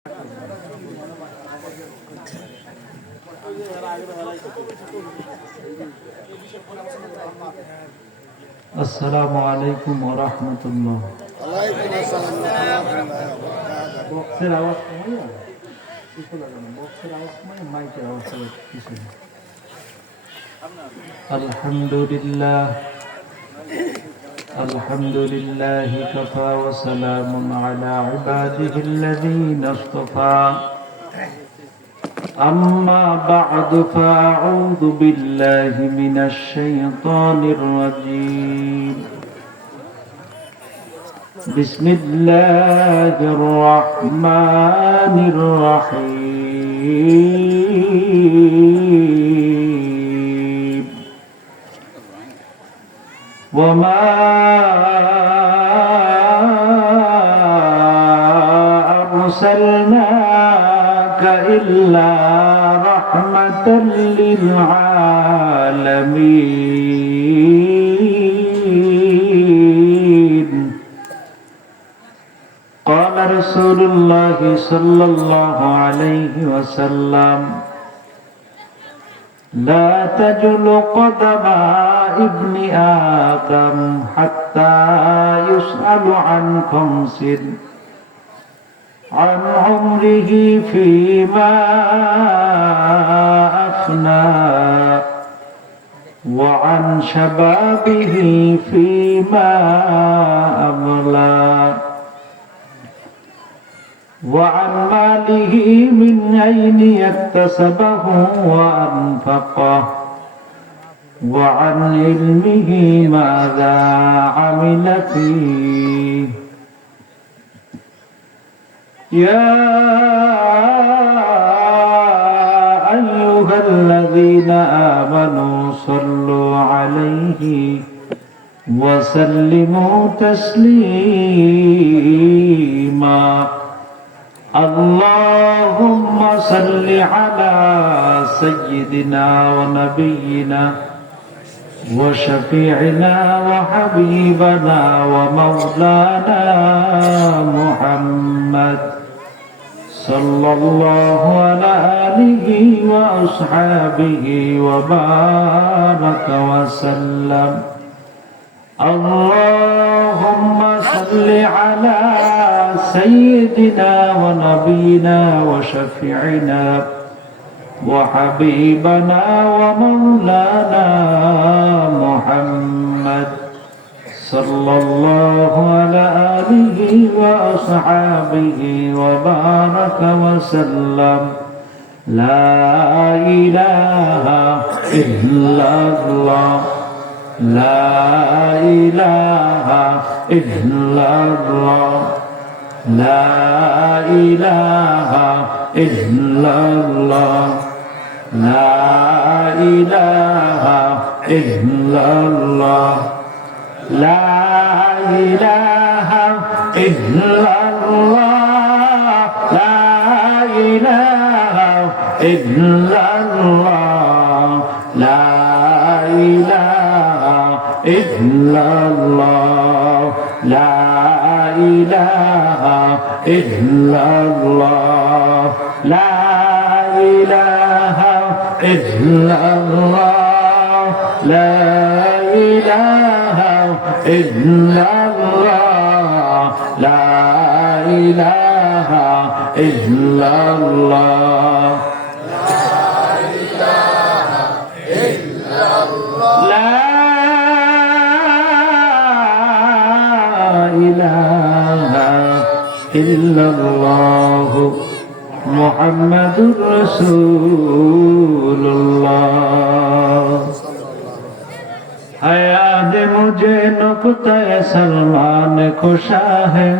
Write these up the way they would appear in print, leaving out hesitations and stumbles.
আসসালামু আলাইকুম ওয়া রাহমাতুল্লাহ। ওয়ালাইকুম আসসালাম। বক্সের আওয়াজ কমাইয়া কিছু লাগে না, বক্সের আওয়াজ কমাইয়া মাইকের আওয়াজ কিছু না। আলহামদুলিল্লাহ আলহামদুলিল্লাহি কাফা ওয়া সালামুন আলা ইবাদিহিল্লাযীনা ইসতাফা। أما بعد فأعوذ بالله من الشيطان الرجيم. بسم الله الرحمن الرحيم. وما أرسلناك إلا رحمة للعالمين. قال رسول الله صلى الله عليه وسلم: لا تجل قدم ابن آدم حتى يسأل عن خمس: عن عمره فيما أفنى، وعن شبابه فيما أبلى، وعن ماله من أين يكتسبه وأنفقه، وعن علمه ماذا عمل فيه. يا أيها الذين آمنوا صلوا عليه وسلموا تسليما. اللهم صل على سيدنا ونبينا وشفيعنا وحبيبنا ومولانا محمد صلى الله على آله وأصحابه وبارك وسلم. اللهم صل على سيدنا ونبينا وشفيعنا وحبيبنا ومولانا محمد صلى الله على آله وأصحابه وبارك وسلم. لا إله إلا الله، لا إله إلا الله، لا إله إلا الله، لا إله إلا الله، لا إله إلا الله، لا إله إلا الله، لا إله إلا الله، لا إله إلا الله، لا إله إلا الله، لا إله إلا الله، لا إله إلا الله، لا إله إلا الله محمد رسول الله. हयाद मुझे नुक्ता सलमान खुशा है,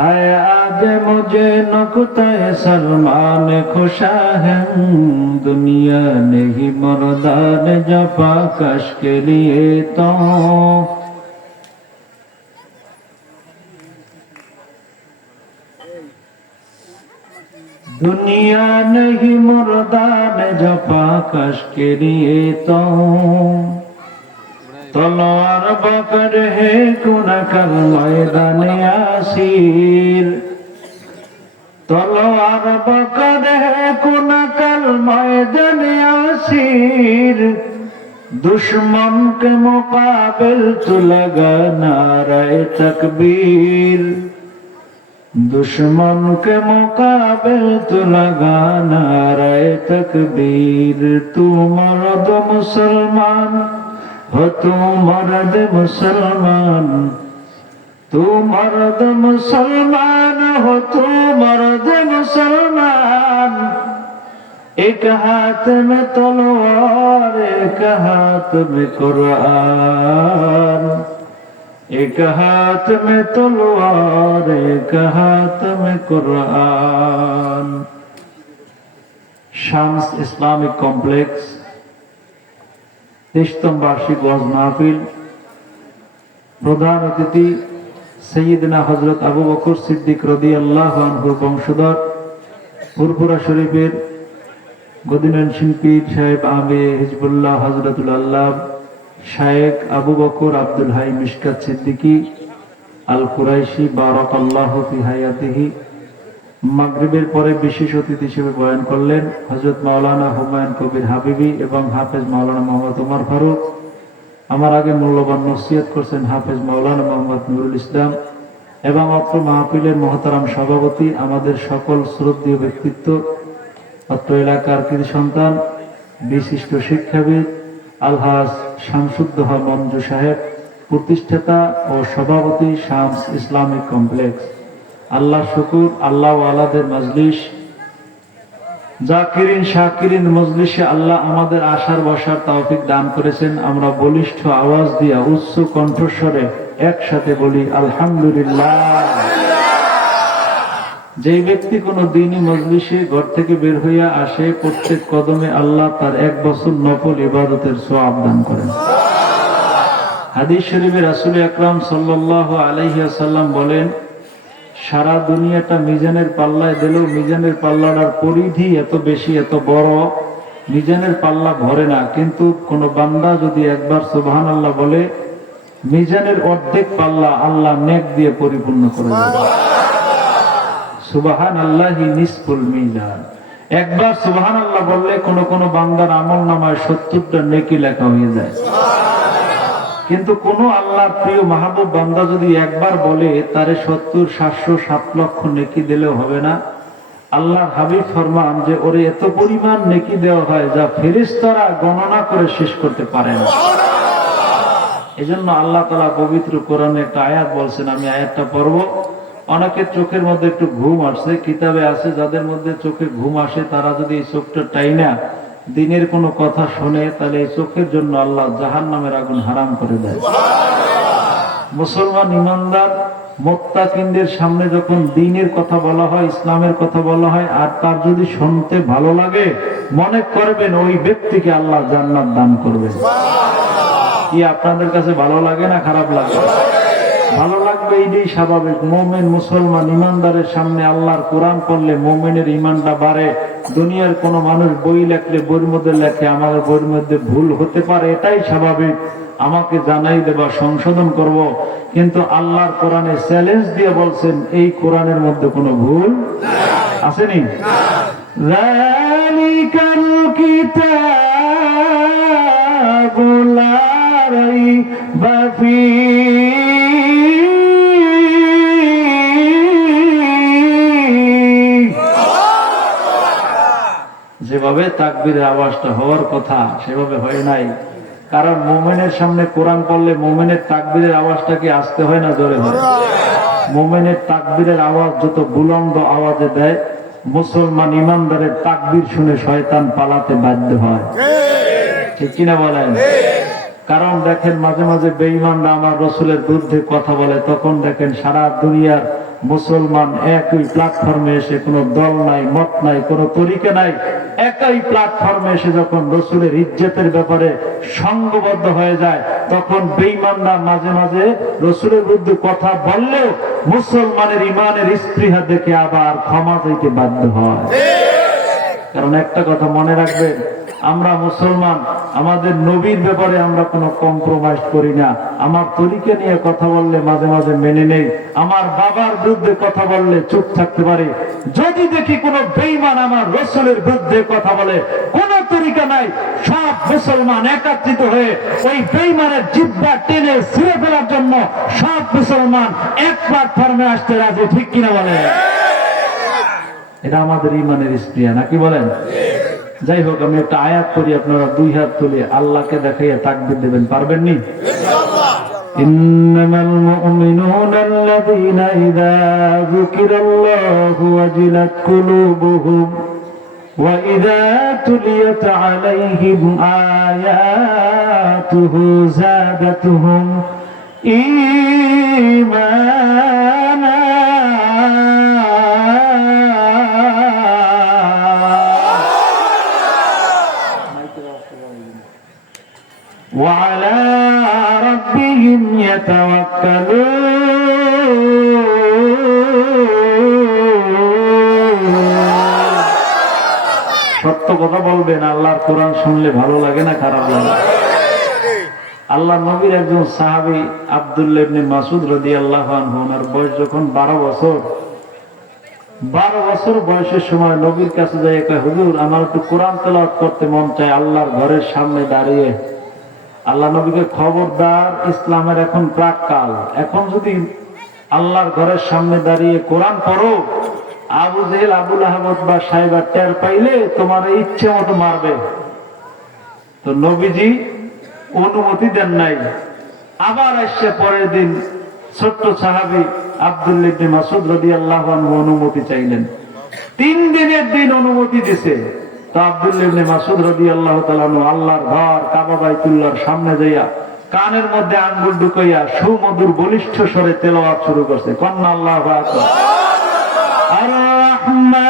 हयाद मुझे नुक्ता सलमान खुशा है. दुनिया नहीं मर्दान जफा कश के लिए तो दुनिया नहीं मुर्दान जफा कश के लिए तो তলোয়ার পকড় হে কুনকল ময়দানে আসির, তলোয়ার পকড় হে কুনকল ময়দানে আসির, दुश्मन के मुकाबिल तू लगा नारे तकबीर, दुश्मन के मुकाबिल तू लगा नारे तकबीर। तू मर्द मुसलमान हो, तू मर्द मुसलमान, तू मर्द मुसलमान हो, तू मर्द मुसलमान। एक हाथ में तलवार, एक हाथ में कुरान, एक हाथ में तलवार, एक हाथ में कुरान। শামস ইসলামিক কমপ্লেক্স 23তম বার্ষিক ওয়াজ মাহফিল। প্রধান অতিথি সৈয়দনা হযরত আবু বকর সিদ্দিক রাদিয়াল্লাহু আনহুর বংশধর ফুরফুরা শরীফের গদিনান শিল্পী সাহেব আমে হিজবুল্লাহ হযরতুল আল্লাহ শায়েখ আবু বকর আব্দুল হাই মিশকাত সিদ্দিকী আল কুরাইশি বারাকাল্লাহু ফি হায়াতিহি। মাগরিবের পরে বিশেষ অতিথি হিসেবে বয়ান করলেন হযরত মাওলানা হুমায়ুন কবির হাবিবি এবং হাফেজ মাওলানা মোহাম্মদ ওমর ফারুক। আমার আগে মূল্যবান নসিহত করছেন হাফেজ মাওলানা মোহাম্মদ নুরুল ইসলাম এবং অত্র মাহফিলের মহতারাম সভাপতি, আমাদের সকল শ্রদ্ধেয় ব্যক্তিত্ব, অত্র এলাকার কৃতি সন্তান, বিশিষ্ট শিক্ষাবিদ আলহাজ শামসুদ্দোহা মঞ্জু সাহেব, প্রতিষ্ঠাতা ও সভাপতি শামস ইসলামিক কমপ্লেক্স। আল্লাহ শুকুর, আল্লাহ আলাদের মজলিস, জাকিরিন শাকিরিন মজলিসে আল্লাহ আমাদের আসার বসার তৌফিক দান করেছেন। আমরা বলিষ্ঠ আওয়াজ দিয়া উচ্চ কণ্ঠস্বরে একসাথে বলি আলহামদুলিল্লাহ। যে ব্যক্তি কোন দিনই মজলিসে ঘর থেকে বের হইয়া আসে, প্রত্যেক কদমে আল্লাহ তার 1 বছর নফল ইবাদতের সওয়াব দান করেন। হাদিস শরীফে রাসূল আকরাম সাল্লাল্লাহু আলাইহি ওয়াসাল্লাম বলেন, সারা দুনিয়াটা মিজানের পাল্লায় দিলেও মিজানের পাল্লাটার পরিধি এত বেশি, এত বড়, মিজানের পাল্লা ভরে না। কিন্তু কোন বান্দা যদি একবার সুবহানাল্লাহ বলে, মিজানের অর্ধেক পাল্লা আল্লাহ নেক দিয়ে পরিপূর্ণ করে দেবে। সুবহানাল্লাহি নিসফুল মিজান। একবার সুবহানাল্লাহ বললে কোন কোন বান্দার আমলনামায় 70টা নেকি লেখা হয়ে যায়। কিন্তু কোন আল্লাহর প্রিয় মাহবুব বান্দা যদি একবার বলে, তারে 70, 700, 7 লক্ষ নেকি দিলেও হবে না। আল্লাহর হাবিব ফরমান যে ওরে এত পরিমাণ নেকি দেওয়া হয় যা ফেরেশতারা গণনা করে শেষ করতে পারে না। এজন্য আল্লাহ তাআলা পবিত্র কোরআনে একটা আয়াত বলছেন, আমি আয়াতটা পড়ব। অনেকের চোখের মধ্যে একটু ঘুম আসছে, কিতাবে আছে যাদের মধ্যে চোখে ঘুম আসে তারা যদি এই চোখটা টাইনা দিনের কোনো কথা শোনে, তাহলে এই চোখের জন্য আল্লাহ জাহান্নামের আগুন হারাম করে দেয়। মুসলমান ইমানদার মুত্তাকিনদের সামনে যখন দ্বীনের কথা বলা হয়, ইসলামের কথা বলা হয়, আর তার যদি শুনতে ভালো লাগে, মনে করবেন ওই ব্যক্তিকে আল্লাহ জান্নাত দান করবে। কি আপনাদের কাছে ভালো লাগে না খারাপ লাগে? ভালো লাগবে, এইটাই স্বাভাবিক। মুমিন মুসলমান ইমানদারের সামনে আল্লাহর কোরআন পড়লে মুমিনের ইমানটা বাড়ে। দুনিয়ার কোন মানুষ বই লেখলে বইয়ের মধ্যে লেখে, আমাদের বইয়ের মধ্যে ভুল হতে পারে, এটাই স্বাভাবিক। আমাকে জানাই দেবা, সংশোধন করব। কিন্তু আল্লাহর কোরআনে চ্যালেঞ্জ দিয়ে বলছেন, এই কোরআনের মধ্যে কোনো ভুল আসেনি। যালিকাল কিতাবু লা রাইবা ফীহি যেভাবে তাকবীরের আওয়াজটা হওয়ার কথা সেভাবে হয় নাই। কারণ মুমিনের সামনে কোরআন পড়লে মুমিনের তাকবীরের আওয়াজটা কি আস্তে হয় না জোরে হয়? মুমিনের তাকবীরের আওয়াজ যত বুলন্দ আওয়াজে দেয়, মুসলমান ইমানদারের তাকবীর শুনে শয়তান পালাতে বাধ্য হয়। ঠিক কিনা বলেন? কারণ দেখেন মাঝে মাঝে বেঈমানরা আমার রাসূলের বিরুদ্ধে কথা বলে, তখন দেখেন সারা দুনিয়ার মুসলমান একই প্ল্যাটফর্মে এসে, কোনো দল নাই, মত নাই, কোনো তরিকা নাই, একই প্ল্যাটফর্মে এসে যখন রাসূলের ইজ্জতের ব্যাপারে সংঘবদ্ধ হয়ে যায়, তখন বেঈমানরা মাঝে মাঝে রাসূলের বিরুদ্ধে কথা বললেও মুসলমানের ইমানের স্পৃহা দেখে আবার ক্ষমা চাইতে বাধ্য হয়। কারণ একটা কথা মনে রাখবেন, আমরা মুসলমান, আমাদের নবীর ব্যাপারে আমরা কোনো কম্প্রোমাইজ করি না। আমার তরিকা নিয়ে কথা বললে মাঝে মাঝে মেনে নেই, আমার বাবার বিরুদ্ধে কথা বললে চুপ থাকতে পারি। যদি দেখি কোনো বেঈমান আমার রাসূলের বিরুদ্ধে কথা বলে, কোনো তরিকা নাই, সব মুসলমান একত্রিত হয়ে ওই বেঈমানের জিহ্বা টেনে ছিঁড়ে ফেলার জন্য সব মুসলমান এক প্ল্যাটফর্মে আসতে রাজি, ঠিক কিনা বলে? এটা আমাদের ইমানের স্প্রিয়া, নাকি বলেন? যাই হোক, আমি একটা আয়াত করি, আপনারা দুই হাত তুলে আল্লাহকে দেখাইয়া তাকবীর দেবেন, পারবেন নি? ইন্নামাল মুমিনুনা আল্লাযীনা ইযা যুকিরাল্লাহু ওয়াজিলাত কুলুবুহুম ওয়া ইযা তুলিয়াত আলাইহিম আয়াতুহু যাদাতুহুম ঈমানা। وعلى ربهم يتوكلون। সত্য কথা বলবেন, আল্লাহর কোরআন শুনলে ভালো লাগে না খারাপ লাগে? আল্লাহ নবীর একজন সাহাবী আব্দুল্লাহ ইবনে মাসউদ রাদিয়াল্লাহু আনহু, ওনার বয়স যখন 12 বছর বয়সের সময় নবীর কাছে যাই কয়, হুজুর আমার একটু কোরআন তেলাওয়াত করতে মন চায় আল্লাহর ঘরের সামনে দাঁড়িয়ে। আল্লাহ নবীকে খবরদার, ইসলামের এখন প্রাককাল, এখন যদি আল্লাহর ঘরের সামনে দাঁড়িয়ে কোরআন পড়ো, আবু জেহেল, আবু লাহাব বা সাইবা টের পাইলে তোমার ইচ্ছে মতো মারবে। তো নবীজি অনুমতি দেন নাই। আবার আসছে পরের দিন ছোট্ট সাহাবী আব্দুল্লাহ ইবনে মাসউদ রাদিয়াল্লাহু আনহু অনুমতি চাইলেন। 3 দিনের দিন অনুমতি দিছে। তো আব্দুল্লাহ ইবনে মাসউদ রাদিয়াল্লাহু তাআলা আল্লাহর ঘর কাবা বাইতুল্লাহর সামনে যাইয়া কানের মধ্যে আঙ্গুল ঢুকাইয়া সুমধুর বলিষ্ঠ স্বরে তেলাওয়াত শুরু করছে। কন্না আল্লাহু আকবার। আর রহমান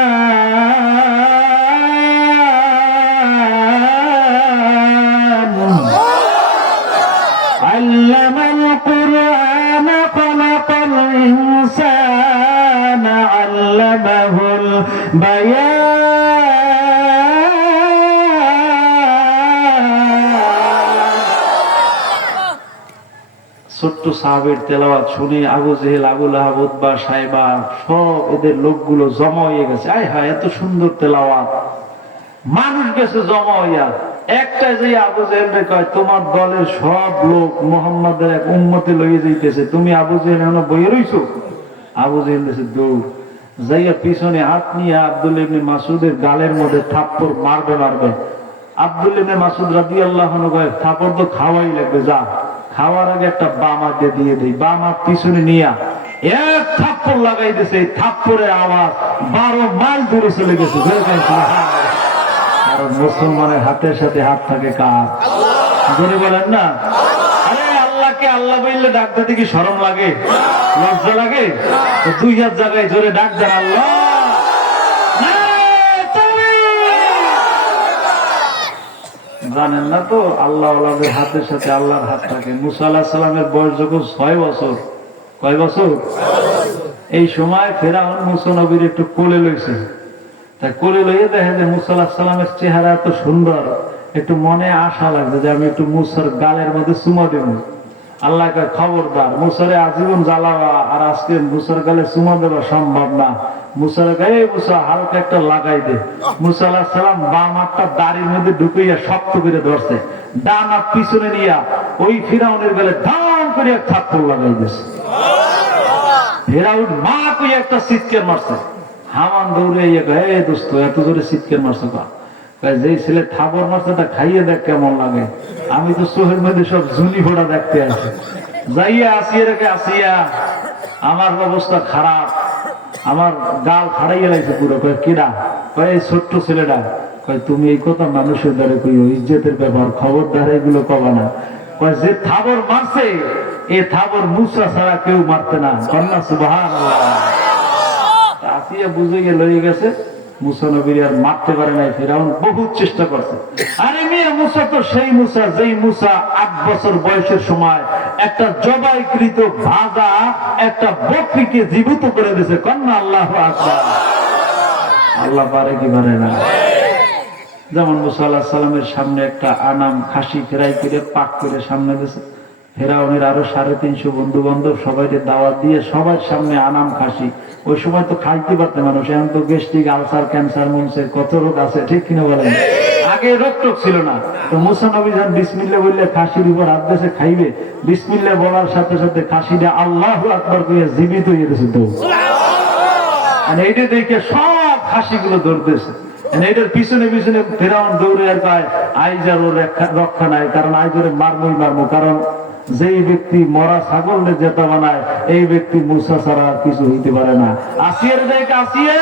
আল্লামাল কুরআন খালাকাল ইনসানা আল্লামাহুল বায়ান। ছোট্ট সাহাবের তেলাওয়াত শুনে আবু জেহেল, আবু লাহাব, উতবা, সাইবা সব এদের লোকগুলো জমা হয়ে গেছে। আয় হায়, এত সুন্দর তেলাওয়াত, মানুষ গেছে জমা হইয়া। একটা যে আবু জেহেলরে কয়, তোমার দলের সব লোক মুহাম্মাদের এক উম্মতে লইয়ে যাইতেছে, তুমি আবু জেহেল এখনো বইয়ে রইছো? আবু জেহেল দেশে দৌড় যাইয়া পিছনে হাত নিয়ে আব্দুল্লাহ ইবনে মাসউদের গালের মধ্যে থাপ্পড় মারবে। আব্দুল্লাহ ইবনে মাসউদ রাদিয়াল্লাহু আনহু কয়, থাপ্পড় তো খাওয়াই লাগবে, যা খাওয়ার আগে একটা বাম হাতে দিয়ে দেই। বাম হাত পিছনে নিয়া এক থাপ্পড় লাগাই দিছে। এই থাপ্পড়ের আওয়াজ 12 মাইল দূরে চলে গেছে। কারণ মুসলমানের হাতের সাথে হাত থাকে কার? যদি বলেন না, আরে আল্লাহকে আল্লাহ বললে ডাক দিতে কি শরম লাগে, লজ্জা লাগে? তো 2 হাত জায়গায় জোরে ডাক দেন, আল্লাহ। জানেন না তো, আল্লাহ ওয়ালাদের হাতের সাথে আল্লাহর হাত থাকে। মুসা আলাইহিস সালামের বয়স যখন 6 বছর, কয় বছর? এই সময় ফেরাউন মুসা নবীর একটু কোলে লইছে। তাই কোলে লইয়ে দেখে যে মুসা আলাইহিস সালামের চেহারা এত সুন্দর, একটু মনে আশা লাগছে যে আমি একটু মুসার গালের মধ্যে চুমা দেব। আল্লাহ কয়, খবরদার, মুসারে আজীবন জ্বালাবা, আর আজকে মুসার গালে চুমা দেওয়া সম্ভব না। মুসার গায়ে মুসা হালকা একটা লাগাই দে। মুসা আলাইহিস সালাম বাম হাতটা দাড়ির মধ্যে ঢুকাইয়া শক্ত করে ধরছে, ডান হাত পিছনে নিয়া ওই ফিরাউনের গালে ধাম করে এক থাপ্পড় লাগাই দিয়েছে। ফেরাউন মা কইয়া একটা চিৎকার মারছে। হামান দৌড়ে হে দোস্ত, এত জোরে চিৎকার মারছে কা? যেই ছেলে থাপড় মারছে তা খাইয়ে দেখ কেমন লাগে। আমি তো চোখের মধ্যে সব ঝুনি ফোড়া দেখতে আসি। যাইয়া আসিয়া রেখে আসিয়া আমার অবস্থা খারাপ, আমার গাল ফাড়াইয়া লাগছে পুরো। কয় কিরা? কয় এই ছোট্ট ছেলেটা। কয় তুমি এই কথা মানুষের দ্বারা কইও, ইজ্জতের ব্যাপার, খবরদার এগুলো কবা না। কয় যে থাপড় মারছে এ থাপড় মুসা ছাড়া কেউ মারতে না। কন্যা সুবহানাল্লাহ। আসিয়া বুঝে গিয়ে লয়ে গেছে। মুসা নবীর আর মারতে পারে নাই। ফিরাউন বহুত চেষ্টা করছে। আরে মিয়া, মুসা তো সেই মুসা যেই মুসা 8 বছর বয়সের সময় একটা জবাইকৃত ভাজা একটা বকরিকে জীবিত করে দিয়েছে। কন্যা আল্লাহু আকবার। আল্লাহ পারে কি পারে না? যেমন মুসা আলাহিস সালামের সামনে একটা আনাম খাসি ফেরাই করে পাক করে সামনে দিয়েছে, ফেরাউনের আরো 350 বন্ধু বান্ধব সবাইকে দাওয়াত দিয়ে সবার সামনে আনাম খাসি। ওই সময় তো খাইতে পারতে মানুষ, এখন তো গ্যাস্ট্রিক আলসার ক্যান্সার মনসের কত রোগ আছে, ঠিক কিনা বলেন? আগে রোগ টোক ছিল না। তো মুসা নবী যখন বিসমিল্লাহ বললে খাসির উপর হাত দেশে খাইবে, বিসমিল্লাহ বলার সাথে সাথে খাসিটা আল্লাহু আকবার কইয়া জীবিত হয়ে গেছে। তো এইটা দেখে সব খাসিগুলো দৌড়তেছে। এটার পিছনে পিছনে ফেরাউন দৌড়ে আর পায় আইজার ওর রক্ষা নাই, কারণ আইজারে মারমো, কারণ যেই ব্যক্তি মরা ছাগল জেতা বানায় এই ব্যক্তি মুসা ছাড়া আর কিছু হইতে পারে না। আসিয়ার দেখে আসিয়া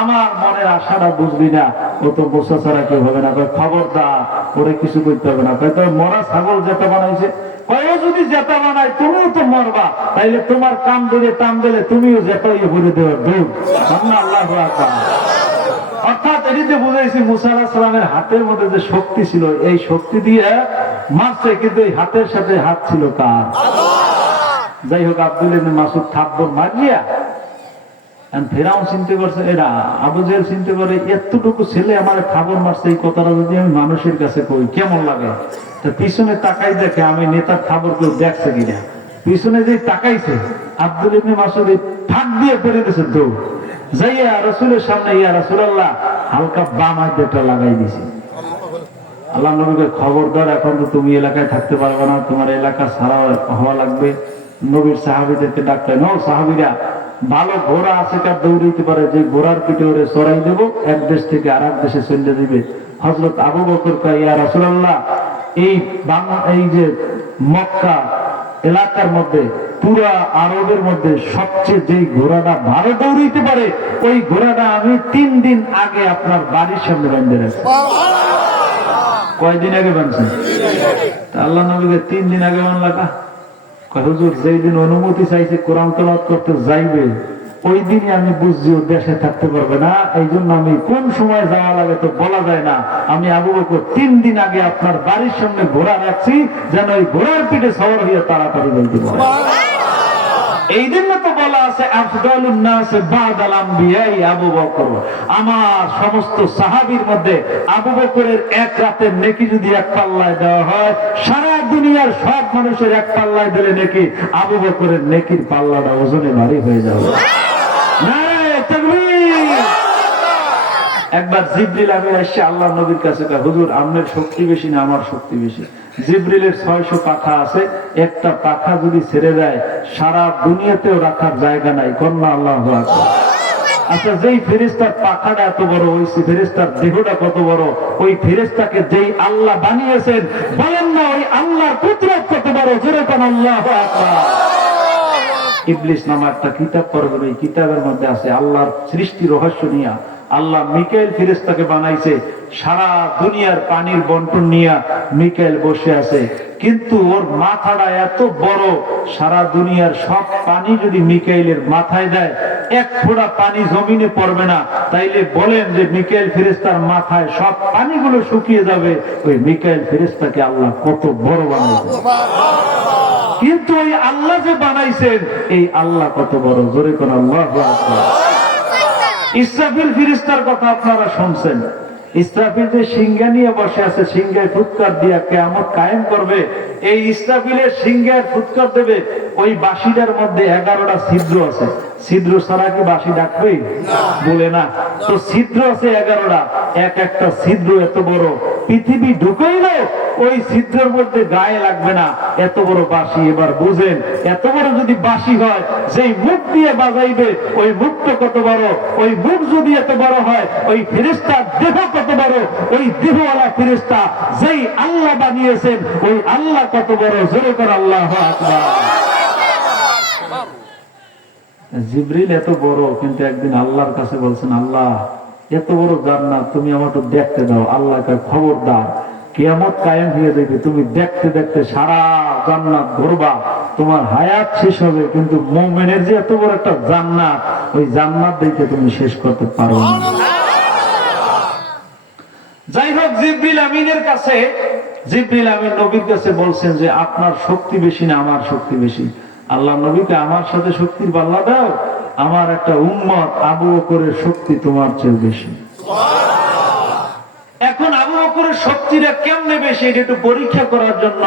আমার মনের আশাটা বুঝবি না, ও তো মুসা ছাড়া কেউ হবে না। খবরদার, ওরে কিছু করতে হবে না। তো মরা ছাগল জেতা বানাইছে, কয়ও যদি জেতা বানায় তুমিও তো মরবা, তাইলে তোমার কাম ধরে টান দিলে তুমিও জেতা ইয়ে করে দেওয়ার দৌড়। আল্লাহু আকবার। অর্থাৎ এটিতে বুঝাইছি মুসা আলাইহিস সালামের হাতের মধ্যে যে শক্তি ছিল, এই শক্তি দিয়ে মারছে, কিন্তু এই হাতের সাথে হাত ছিল কার? যাই হোক, আব্দুল ইবনে মাসউদ থাপ্পড় মারিয়া ফেরাউন চিনতে করছে, এরা আবু জেহেল চিনতে করে এতটুকু ছেলে আমার থাপ্পড় মারছে, এই কথাটা যদি আমি মানুষের কাছে কই কেমন লাগে? তো পিছনে তাকাই দেখে আমি নেতার থাপ্পড় কেউ দেখছে কিনা। পিছনে যে তাকাইছে, আব্দুল ইবনে মাসউদ ফাঁক দিয়ে পড়ে গেছে দৌড় যাইয়া রাসূলের সামনে, ইয়া রাসূলুল্লাহ, হালকা বাম হাত দুটো লাগাই দিছি। আল্লাহ নবীকে খবরদার, এখন তো তুমি এলাকায় থাকতে পারবে না, তোমার এলাকা ছাড়া হওয়া লাগবে। নবীর সাহাবীদেরকে ডাকলেন, ও সাহাবীরা, ভালো ঘোড়া আছে কার দৌড়াইতে পারে, যে ঘোড়ার পিঠে ওরে চড়াই দেব, এক দেশ থেকে আর এক দেশে চলে দিবে। হযরত আবু বকর কয়, ইয়া রাসূলুল্লাহ, এই যে মক্কা এলাকার মধ্যে, পুরা আরবের মধ্যে সবচেয়ে যে ঘোড়াটা ভালো দৌড়াইতে পারে, ওই ঘোড়াটা আমি 3 দিন আগে আপনার বাড়ির সামনে বাঁধে রাখছি। কয়দিন আগে বাঁধছেন? আল্লাহ নবীকে 3 দিন আগে বাঁধলা। হুজুর, যেই দিন অনুমতি চাইছে কোরআন তেলাওয়াত করতে যাইবে, ওই দিনই আমি বুঝছি ও দেশে থাকতে পারবে না, এই জন্য আমি কোন সময় যাওয়া লাগে তো বলা যায় না, আমি আবু বকর 3 দিন আগে আপনার বাড়ির সামনে ঘোড়া রাখছি, যেন ওই ঘোড়ার পিঠে সওয়ার হয়ে তাড়াতাড়ি বলতে পারে। এই দিন তো বলা আছে, আফদালুন নাস বাদাল আমবিয়া আবু বকর। আমার সমস্ত সাহাবীর মধ্যে আবু বকরের এক রাতের নেকি যদি এক পাল্লায় দেওয়া হয়, সারা দুনিয়ার সব মানুষের এক পাল্লায় দিলে নেকি আবু বকরের নেকির পাল্লাটা ওজনে ভারী হয়ে যাবে। নারে তাকবীর। একবার জিবরিল আমিন এসে আল্লাহ নবীর কাছে কয়, হুজুর, আপনার শক্তি বেশি না আমার শক্তি বেশি? জিবরিলের 600 পাখা আছে, একটা পাখা যদি ছেড়ে দেয় সারা দুনিয়াতেও রাখার জায়গা নাই। কন্যা আল্লাহু আকবার। আচ্ছা, যেই ফেরেশতার পাখাটা এত বড়, ওই ফেরেশতার দেহটা কত বড়, ওই ফেরেশতাকে যেই আল্লাহ বানিয়েছেন, বলেন না ওই আল্লাহর কুদরত কত বড়? জোরে কোন আল্লাহু আকবার। ইবলিস নামে একটা কিতাব পড়বেন, এই কিতাবের মধ্যে আছে আল্লাহর সৃষ্টি রহস্য নিয়ে। আল্লাহ মিকাইল ফেরেশতাকে বানাইছে, সারা দুনিয়ার পানির বন্টন নিয়ে মিকাইল বসে আছে, কিন্তু ওর মাথাটা এত বড়, সারা দুনিয়ার সব পানি যদি মিকাইলের মাথায় দেয়, এক ফোঁটা পানি জমিনে পড়বে না। তাইলে বলেন যে মিকাইল ফেরেশতার মাথায় সব পানিগুলো শুকিয়ে যাবে। ওই মিকাইল ফেরেশতাকে আল্লাহ কত বড় বানাইছে, কিন্তু ওই আল্লাহ যে বানাইছেন, এই আল্লাহ কত বড়? জোরে কোন আল্লাহু আকবার। ইসরাফিল ফেরেশতার কথা আপনারা শুনছেন। ইসরাফিল যে সিংহা নিয়ে বসে আছে, সিংহায় ফুৎকার দিয়া কিয়ামত কায়েম করবে। এই ইসরাফিলের সিংহায় ফুৎকার দেবে, ওই বাঁশিটার মধ্যে 11টা ছিদ্র আছে। ছিদ্র ছাড়া কি বাঁশি ডাকবে? বলে না। তো ছিদ্র আছে 11টা, এক একটা ছিদ্র এত বড়, পৃথিবী ঢুকাইল ওই ছিদ্রের মধ্যে গায়ে লাগবে না, এত বড় বাঁশি। এবার বুঝেন, এত বড় যদি বাঁশি হয়, যেই মুখ দিয়ে বাজাইবে ওই মুখটা কত বড়? ওই মুখ যদি এত বড় হয়, ওই ফেরেশতার দেহ কত বড়? ওই দেহওয়ালা ফেরেশতা যেই আল্লাহ বানিয়েছেন, ওই আল্লাহ কত বড়? জোরে করে আল্লাহু আকবার। জিবরিল এত বড়, কিন্তু একদিন আল্লাহর কাছে বলছেন, আল্লাহ, এত বড় জান্নাত তুমি আমাকে দেখতে দাও। আল্লাহ কয়, খবরদার, কিয়ামত কায়েম হয়ে যাবে, তুমি দেখতে দেখতে সারা জান্নাত ঘুরবা, তোমার হায়াত শেষ হবে, কিন্তু মুমিনের যে এত বড় একটা জান্নাত, ওই জান্নাত দেখে তুমি শেষ করতে পারো না। যাই হোক, জিবরিল আমিনের কাছে, জিবরিল আমিন নবীর কাছে বলছেন যে আপনার শক্তি বেশি না আমার শক্তি বেশি? আল্লাহ নবীকে, আমার সাথে শক্তির পাল্লা দাও, আমার একটা উম্মত আবু বকরের শক্তি তোমার চেয়ে বেশি। এখন আবু বকরের শক্তিটা কেমনে বেশি এটা একটু পরীক্ষা করার জন্য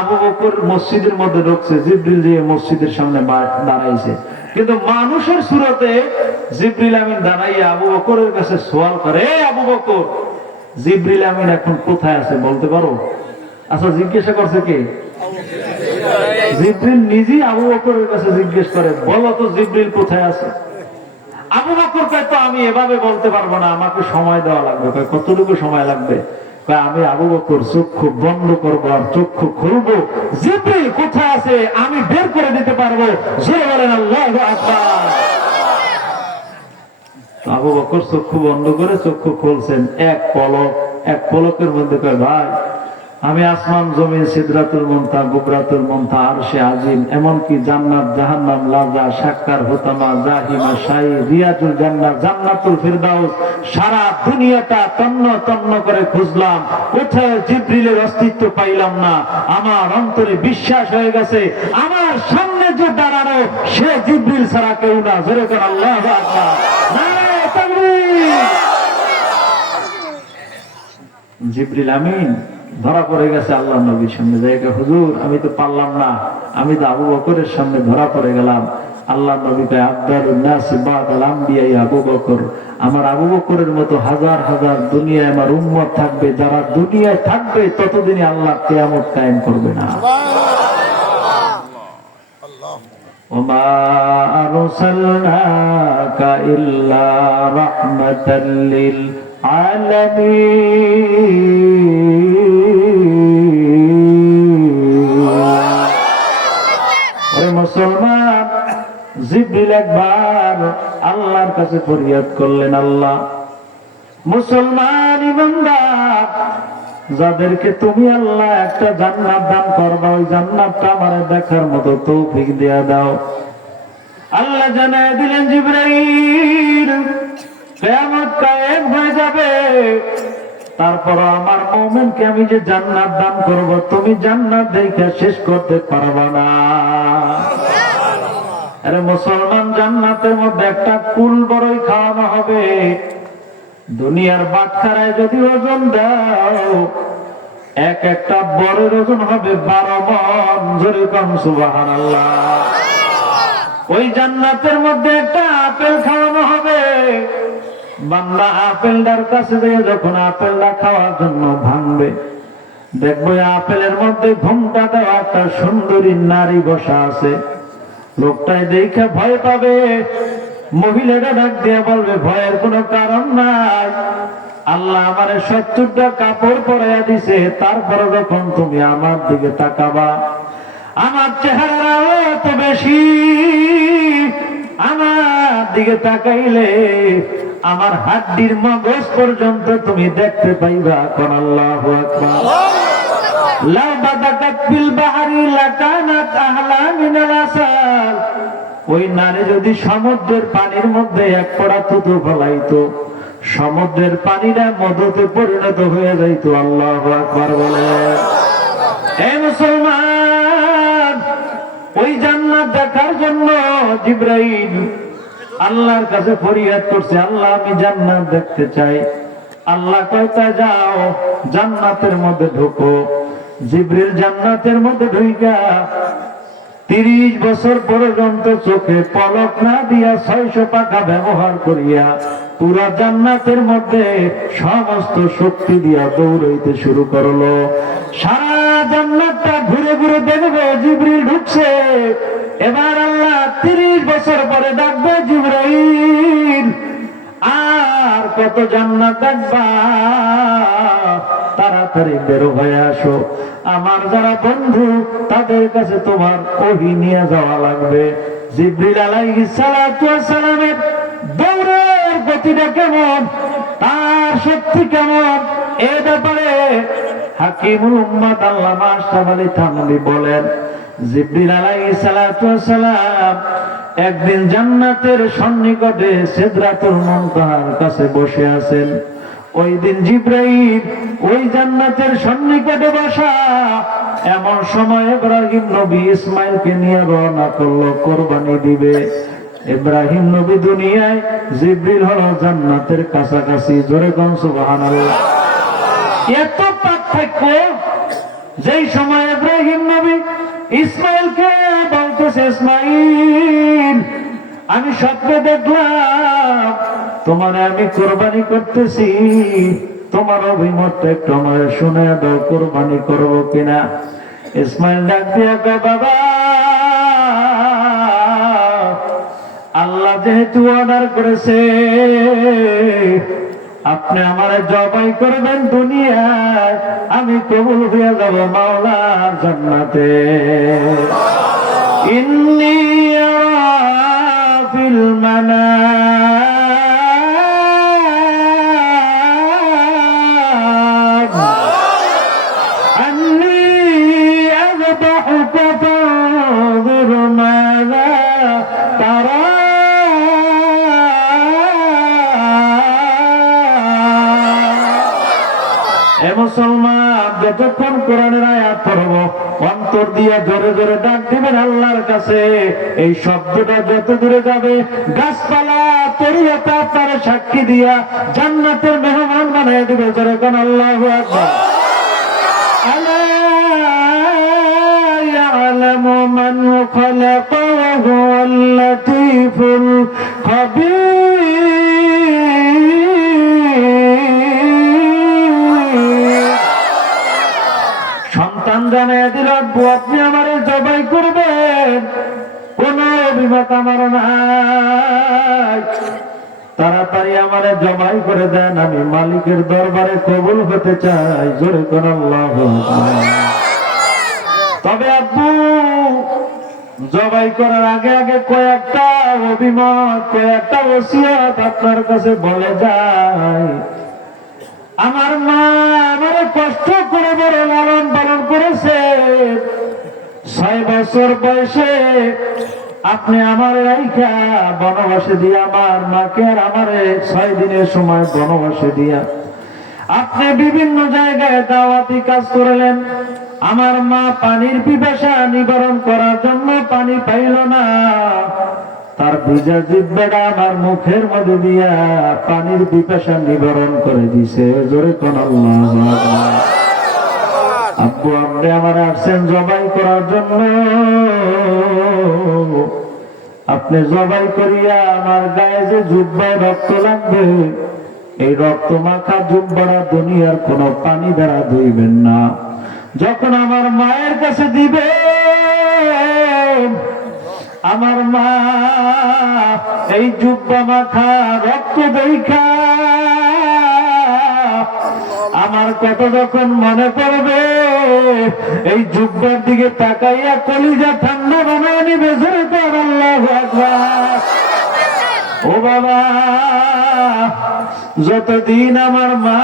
আবু বকর মসজিদের মধ্যে ঢুকছে, জিবরিল যে মসজিদের সামনে দাঁড়াইছে, কিন্তু মানুষের সুরতে জিবরিল আমিন দাঁড়াইয়া আবু বকরের কাছে সওয়াল করে, আবু বকর জিবরিল আমিন এখন কোথায় আছে বলতে পারো? আচ্ছা, জিজ্ঞাসা করছে কে? জিবরিল নিজেই আবু বকরের কাছে জিজ্ঞেস করে, বলো তো জিবরিল কোথায় আছে? আবু বকর কয়, তো আমি এভাবে বলতে পারবো না, আমাকে সময় দেওয়া লাগবে। কয়, কতটুকু সময় লাগবে? কয়, আমি আবু বকর চক্ষু বন্ধ করবো আর চক্ষু খুলবো, জিবরিল কোথায় আছে আমি বের করে দিতে পারবো। জোরে বলেন আল্লাহু আকবার। আবু বকর চক্ষু বন্ধ করে চক্ষু খুলছেন, এক পলকের মধ্যে কয়, ভাই আমি আসমান জমিন সিদরাতুল মুনতাহা গুবরাতুল মুনতাহা আরশে আজিম এমনকি জান্নাত জাহান্নাম লাযা সাক্কার হুতামা জাহিমা শাই রিয়াজুল জান্নাত জান্নাতুল ফিরদাউস সারা দুনিয়াটা তন্ন তন্ন করে খুঁজলাম, কোথায় জিবরিলের অস্তিত্ব পাইলাম না। আমার অন্তরে বিশ্বাস হয়ে গেছে আমার সামনে যে দাঁড়ানো সে জিবরিল ছাড়া কেউ না। জোরে করে আল্লাহু আকবার, নারে তাকবীর। জিবরিল আমিন ধরা পড়ে গেছে আল্লাহ নবীর সামনে, জায়গা হুজুর আমি তো পারলাম না, আমি তো আবু বকরের সামনে ধরা পড়ে গেলাম। আল্লাহ নবী কয়, আফদালুন নাস বাদাল আমবিয়া আবু বকর, আমার আবু বকরের মতো হাজার হাজার দুনিয়ায় আমার উম্মত থাকবে, যারা দুনিয়ায় থাকবে ততদিনই আল্লাহ কিয়ামত কায়েম করবে না। ওমা আরসালনাকা ইল্লা রাহমাতাল লিল আলামিন। মুসলমান, জিবরিল একবার আল্লাহর কাছে ফরিয়াদ করলেন, আল্লাহ মুসলমান ইমানদার যাদেরকে তুমি আল্লাহ একটা জান্নাত দান করবা, ওই জান্নাতটা আমারে দেখার মতো তৌফিক দিয়া দাও। আল্লাহ জানায় দিলেন, জিবরাইল কিয়ামত কায়েম হয়ে যাবে, তারপর আমার মুমিনকে আমি যে জান্নাত দান করব তুমি জান্নাত দেখে শেষ করতে পারবা না। আরে মুসলমান, জান্নাতের মধ্যে একটা কুল বড়ই খাওয়ানো হবে। দুনিয়ার বাটখারায় যদি ওজন দাও একটা বড়ের ওজন হবে 12 মণ। জোরে কোন সুবহানাল্লাহ। ওই জান্নাতের মধ্যে একটা আপেল খাওয়ানো হবে। বান্দা আপেলটার কাছে দিয়ে যখন আপেলটা খাওয়ার জন্য ভাঙবে, দেখবো আপেলের মধ্যে ঘুমটা দেওয়া একটা সুন্দরী নারী বসা আছে। লোকটাই দেখে ভয় পাবে, মহিলাটা ডাক দিয়ে বলবে, ভয়ের কোনো কারণ নাই, আল্লাহ আমারে 70টা কাপড় পরাইয়া দিছে, তারপরে যখন তুমি আমার দিকে তাকাবা আমার চেহারা এত বেশি, আমার দিকে তাকাইলে আমার হাড্ডির মগজ পর্যন্ত তুমি দেখতে পাইবা। কোন আল্লাহু আকবার। লা বাদাকাত ফিল বাহরি লাকানাত আহলা মিনাল আসাল। ওই নারী যদি সমুদ্রের পানির মধ্যে এক পড়া থুতু ফলাইতো, সমুদ্রের পানিটা মধুতে পরিণত হয়ে যাইতো। আল্লাহু আকবার বলে। এই মুসলমান, ওই জান্নাত দেখার জন্য জিবরাইল আল্লাহর কাছে ফরিয়াদ করছে, আল্লাহ আমি জান্নাত দেখতে চাই। আল্লাহ কইতা, যাও জান্নাতের মধ্যে ঢোকো। জিবরিল জান্নাতের মধ্যে ঢুইকা 30 বছর পর্যন্ত চোখে পলক না দিয়া 600 পাখা ব্যবহার করিয়া পুরা জান্নাতের মধ্যে সমস্ত শক্তি দিয়া দৌড়াইতে শুরু করলো। সারা জান্নাতটা ঘুরে ঘুরে দেখবে জিবরিল ঢুকছে। এবার আল্লাহ 30 বছর পরে ডাকবে, জিবরাইল আর কত জান্নাত দেখবা, তাড়াতাড়ি বের হয়ে আসো, আমার যারা বন্ধু তাদের কাছে তোমার ওহী নিয়ে যাওয়া লাগবে। জিবরিল আলাইহিস সালাতু ওয়াস সালামের দৌড়ের গতিটা কেমন, তার শক্তি কেমন, এ ব্যাপারে হাকিমুল উম্মাত আল্লামা আশরাফ আলী থানভী বলেন, জিবরিল আলাইহিস সালাতু ওয়াস সালাম একদিন জান্নাতের সন্নিকটে সিদরাতুল মুনতাহার কাছে বসে আছেন। ওই দিন জিবরাইল ওই জান্নাতের সন্নিকটে বসা, এমন সময় ইব্রাহিম নবী ইসমাইলকে নিয়ে রওনা করলো কোরবানি দিবে। ইব্রাহিম নবী দুনিয়ায়, জিবরিল হলো জান্নাতের কাছাকাছি। জোরে কোন সুবহানাল্লাহ। এত পার্থক্য, যেই সময় ইব্রাহিম নবী ইসমাইলকে বলতেছে, ইসমাইল আমি স্বপ্নে দেখলাম তোমার আমি কোরবানি করতেছি, তোমার অভিমতটা একটু আমার শুনে দাও, কোরবানি করবো কিনা। ইসমাইল ডাক দিয়া কয়, বাবা আল্লাহ যেহেতু অর্ডার করেছে আপনি আমারে জবাই করবেন দুনিয়ায়, আমি কবুল হয়ে যাব মাওলার জান্নাতে। ইন্নী আরা ফিল মানাম আন্নী আযবাহুকা ফানজুর মাযা তারা। মুসলমান যতক্ষণ কোরআনের আয়াত পড়ব অন্তর দিয়ে জোরে জোরে ডাক দিবেন আল্লাহর কাছে। এই শব্দটা যত দূরে যাবে গাছপালা তরিয়তা আপনার সাক্ষী দিয়া জান্নাতের মেহমান বানিয়ে দিবে। জোরে কোন আল্লাহু আকবার। আলা ইয়ালামু মান খালাকা ওয়া হুয়াল লাতীফুল খাবীর। সন্তান জানিয়ে দিল, আব্বু আপনি আমারে জবাই করবেন, কোন অভিমত আমার নাই, তাড়াতাড়ি আমারে জবাই করে দেন, আমি মালিকের দরবারে কবুল হতে চাই। জোরে কোন আল্লাহু আকবার। তবে আব্বু জবাই করার আগে আগে কয়েকটা অভিমত, কয়েকটা ওসিয়ত আপনার কাছে বলে যায়। আমার মা আমারে কষ্ট করে বড় লালন পালন করেছে, 6 বছর বয়সে আপনি আমার রাইখা বনবাসে দিয়া, আমার মাকে আর আমারে 6 দিনের সময় বনবাসে দিয়া আপনি বিভিন্ন জায়গায় দাওয়াতি কাজ করলেন। আমার মা পানির পিপাসা নিবারণ করার জন্য পানি পাইল না, তার ভিজা জিহ্বাটা আমার মুখের মধ্যে দিয়া পানির পিপাসা নিবারণ করে দিছে। জোরে কোন আল্লাহু আকবার। আব্বু আপনি আমার আসছেন জবাই করার জন্য, আপনি জবাই করিয়া আমার গায়ে যে জুব্বায় রক্ত লাগবে, এই রক্ত মাখা জুব্বাটা দুনিয়ার কোন পানি দ্বারা ধুইবেন না। যখন আমার মায়ের কাছে দিবে, আমার মা এই জুব্বা মাখা রক্ত দেখা আমার কত যখন মনে পড়বে, এই জুব্বার দিকে তাকাইয়া কলিজা ঠান্ডা বানায় নিবে। জোরে কর আল্লাহু আকবার। ও বাবা, যতদিন আমার মা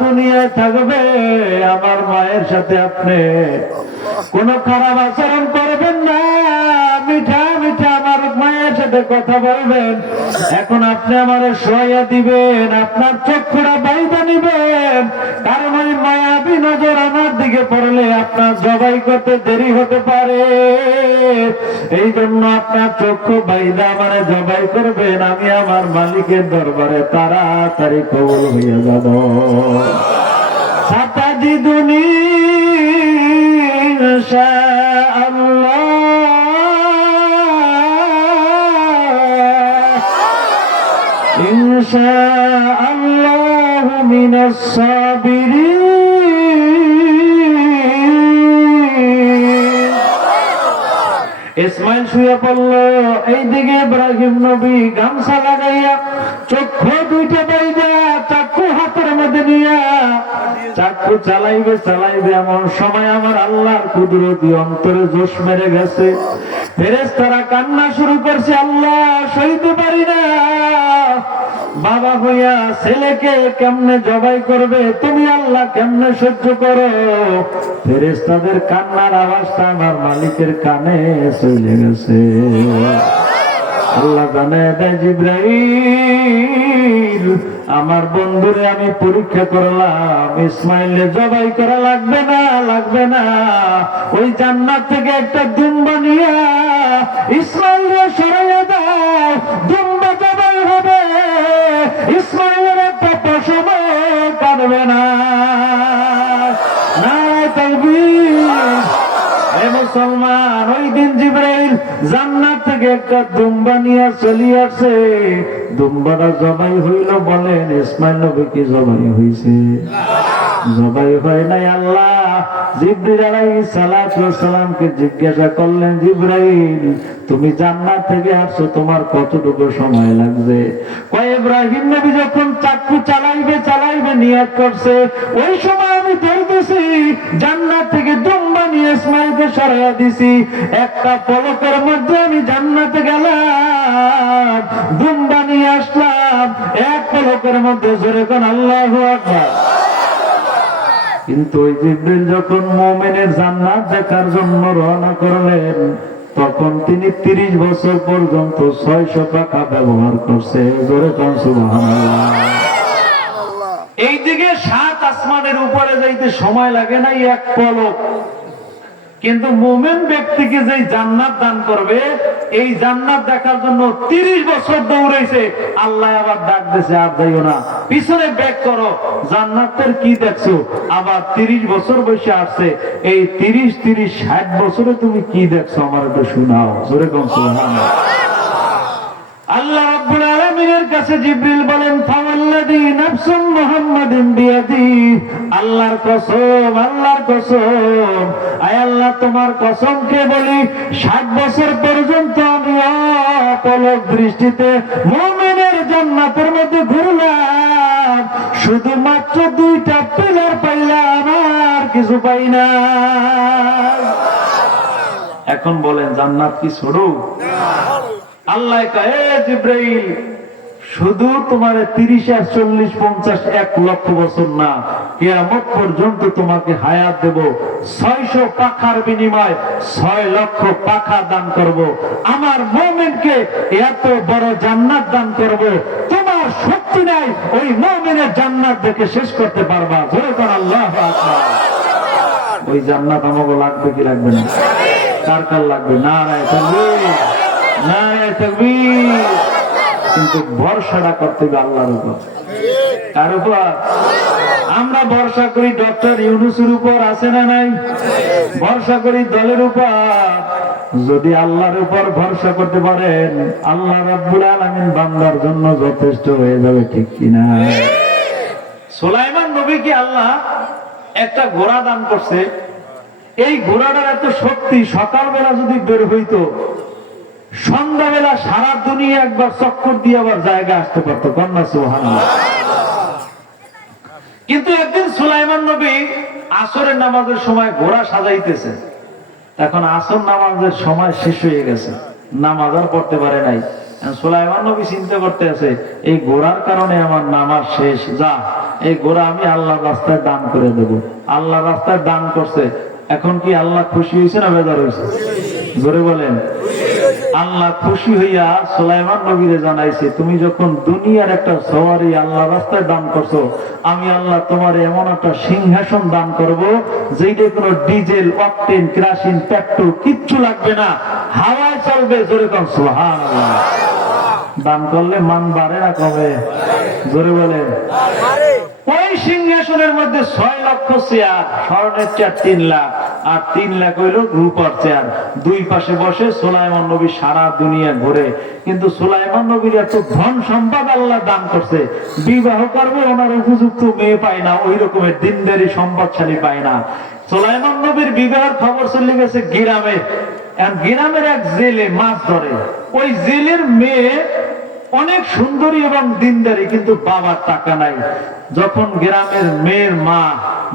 দুনিয়ায় থাকবে আমার মায়ের সাথে আপনি কোনো খারাপ আচরণ করবেন না, মিঠা মিঠা আমার মায়ের সাথে কথা বলবেন। এখন আপনি আমার শোয়া দিবেন, আপনার চক্ষুরা বাইদা নিবেন, কারণ ওই মায়াবী নজর আমার দিকে পড়লে আপনার জবাই করতে দেরি হতে পারে। এই জন্য আপনার চক্ষু বাইদা আমারে জবাই করবেন, আমি আমার মালিকের দরবারে তাড়াতাড়ি কবুল হইয়া যাব। সাতাজিদুনি ইনশাআল্লাহ ইনশাআল্লাহু মিনাস সাবিরিন। ইসমাইল শুয়ে পড়ল, এইদিকে ইব্রাহিম নবী গামছা লাগাইয়া চক্ষু দুইটা বাইদা চাকু হাতের মধ্যে নিয়া চাকু চালাইবে চালাইবে, এমন সময় আমার আল্লাহর কুদরতি অন্তরে জোশ মেরে গেছে। ফেরেশতারা কান্না শুরু করছে, আল্লাহ সইতে পারি না, বাবা হইয়া ছেলেকে কেমনে জবাই করবে, তুমি আল্লাহ কেমনে সহ্য করো। ফেরেশতাদের কান্নার আওয়াজটা আমার মালিকের কানে চলে গেছে। আল্লাহ জানে দেয়, জিবরাইল আমার বন্ধুরে আমি পরীক্ষা করলাম, ইসমাইলে জবাই করা লাগবে না, লাগবে না, ওই জান্নাত থেকে একটা দুম্বা নিয়া ইসমাইলে সরাইয়া দাও, দুম্বা জবাই হবে, ইসমাইলের একটা পশমও কাটবে না। জান্নাত থেকে একটা দুম্বা নিয়ে চলে আসছে। দুম্বাটা জবাই হইল, বলেন ইসমাইল নবী কি জবাই হইছে? জবাই হয় নাই। আল্লাহ জিবরিল আলাইহিস সালাতু ওয়াস সালামকে জিজ্ঞাসা করলেন, জিবরাইল তুমি জান্নাত থেকে আসছো, তোমার কতটুকু সময় লাগবে? কয় ইব্রাহিম নবী যখন চাকু চালাইবে নিয়ত করছে, ওই সময় আমি ধরতেছি, জান্নাত থেকে দুম্বা নিয়ে ইসমাইলকে সরাইয়া দিছি। একটা পলকের মধ্যে আমি জান্নাতে গেলাম, দুম্বা নিয়ে আসলাম, এক পলকের মধ্যে। জোরে কোন আল্লাহু আকবার। কিন্তু ওই জিবরিল যখন মুমিনের জান্নাত দেখার জন্য রওনা করলেন, তখন তিনি 30 বছর পর্যন্ত 600 পাখা ব্যবহার করছে। জোরে কোন সুবহানাল্লাহ। এইদিকে 7 আসমানের উপরে যাইতে সময় লাগে নাই এক পলক। কিন্তু মুমিন ব্যক্তিকে যে জান্নাত দান করবে, এই জান্নাত দেখার জন্য 30 বছর দৌড়াইছে। আল্লাহ আবার ডাক দিয়েছে, আর যাইও না, পিছনে ব্যাক করো, জান্নাতের কি দেখছো? আবার 30 বছর বসে আসছে। এই 30 60 বছরে তুমি কি দেখছো আমার একটু শোনাও। জোরে কোন সুবহানাল্লাহ। আল্লাহ রাব্বুল আলামিনের কাছে জিবরিল বলেন, ফাওয়াল্লাযী নাফসু মুহাম্মাদিন বিয়াদি, আল্লাহর কসম, আল্লাহর কসম, আয় আল্লাহ তোমার কসমকে বলি, 60 বছর পর্যন্ত আমি অপলক দৃষ্টিতে মুমিনের জান্নাতের মধ্যে ঘুরলাম, শুধুমাত্র 2টা পিলার পাইলাম, আর কিছু পাই না। এখন বলেন জান্নাত কি ছোট? আল্লাহ কয়, জিবরাইল শুধু তোমার 30 আর 40 50 1 লক্ষ বছর না, কিয়ামত পর্যন্ত তোমাকে হায়াত দেব। 600 পাখার বিনিময়ে 6 লক্ষ পাখা দান করব। আমার মুমিনকে এত বড় জান্নাত দান করব, তোমার শক্তি নাই ওই মুমিনের জান্নাত দেখে শেষ করতে পারবা। জোরে কোন আল্লাহু আকবার। ওই জান্নাত আমাকে লাগবে কি লাগবে না? কার কার লাগবে? নারায়ে তাকবীর, নারায়ে তাকবীর। কিন্তু ভরসাটা করতে হবে আল্লাহর উপর। কার উপর? আমরা ভরসা করি ডক্টর ইউনূসের উপর, আছে না নাই? ভরসা করি দলের উপর। যদি আল্লাহর উপর ভরসা করতে পারেন, আল্লাহ রাব্বুল আলামিন বান্দার জন্য যথেষ্ট হয়ে যাবে, ঠিক কিনা? সুলাইমান নবীকে আল্লাহ একটা ঘোড়া দান করছে। এই ঘোড়াটার এত শক্তি, সকালবেলা যদি বের হইতো, সন্ধ্যাবেলা সারা দুনিয়া একবার চক্কর দিয়ে আবার জায়গা আসতে পারতো। কন্যা সুবহানাল্লাহ। কিন্তু একদিন সুলাইমান নবী আসরের নামাজের সময় ঘোড়া সাজাইতেছে। এখন আসর নামাজের সময় শেষ হয়ে গেছে, নামাজ আর পড়তে পারে নাই। সুলাইমান নবী চিন্তা করতে আছে, এই ঘোড়ার কারণে আমার নামাজ শেষ, যা এই ঘোড়া আমি আল্লাহর রাস্তায় দান করে দেব। আল্লাহর রাস্তায় দান করছে। এখন কি আল্লাহ খুশি হয়েছে না বেজার হয়েছে? জোরে বলেন। আল্লাহ খুশি হইয়া সুলাইমান নবীরে জানাইছে, তুমি যখন দুনিয়ার একটা সওয়ারি আল্লাহ রাস্তায় দান করছো, আমি আল্লাহ তোমার এমন একটা সিংহাসন দান করব, যেটা কোনো ডিজেল, অকটেন, কেরোসিন, পেট্রোল কিচ্ছু লাগবে না, হাওয়ায় চলবে। জোরে কোন সুবহানাল্লাহ। দান করলে মান বাড়ে না কমে? জোরে বলেন। ওই সিংহাসনের মধ্যে 6 লক্ষ চেয়ার, স্বর্ণের চেয়ার 3 লাখ, আর 3 লাখ হইল রূপার চেয়ার। দুই পাশে বসে সুলাইমান নবী সারা দুনিয়া ঘুরে। কিন্তু সুলাইমান নবীর এত ধন সম্পদ আল্লাহ দান করছে, বিবাহ করবে ওনার উপযুক্ত মেয়ে পায় না, ওই রকমের দিনদারি সম্পদশালী পায় না। সুলাইমান নবীর বিবাহের খবর চলে গেছে গ্রামে। গ্রামের এক জেলে মাছ ধরে, ওই জেলের মেয়ে অনেক সুন্দরী এবং দিনদারি, কিন্তু বাবার টাকা নাই। যখন গ্রামের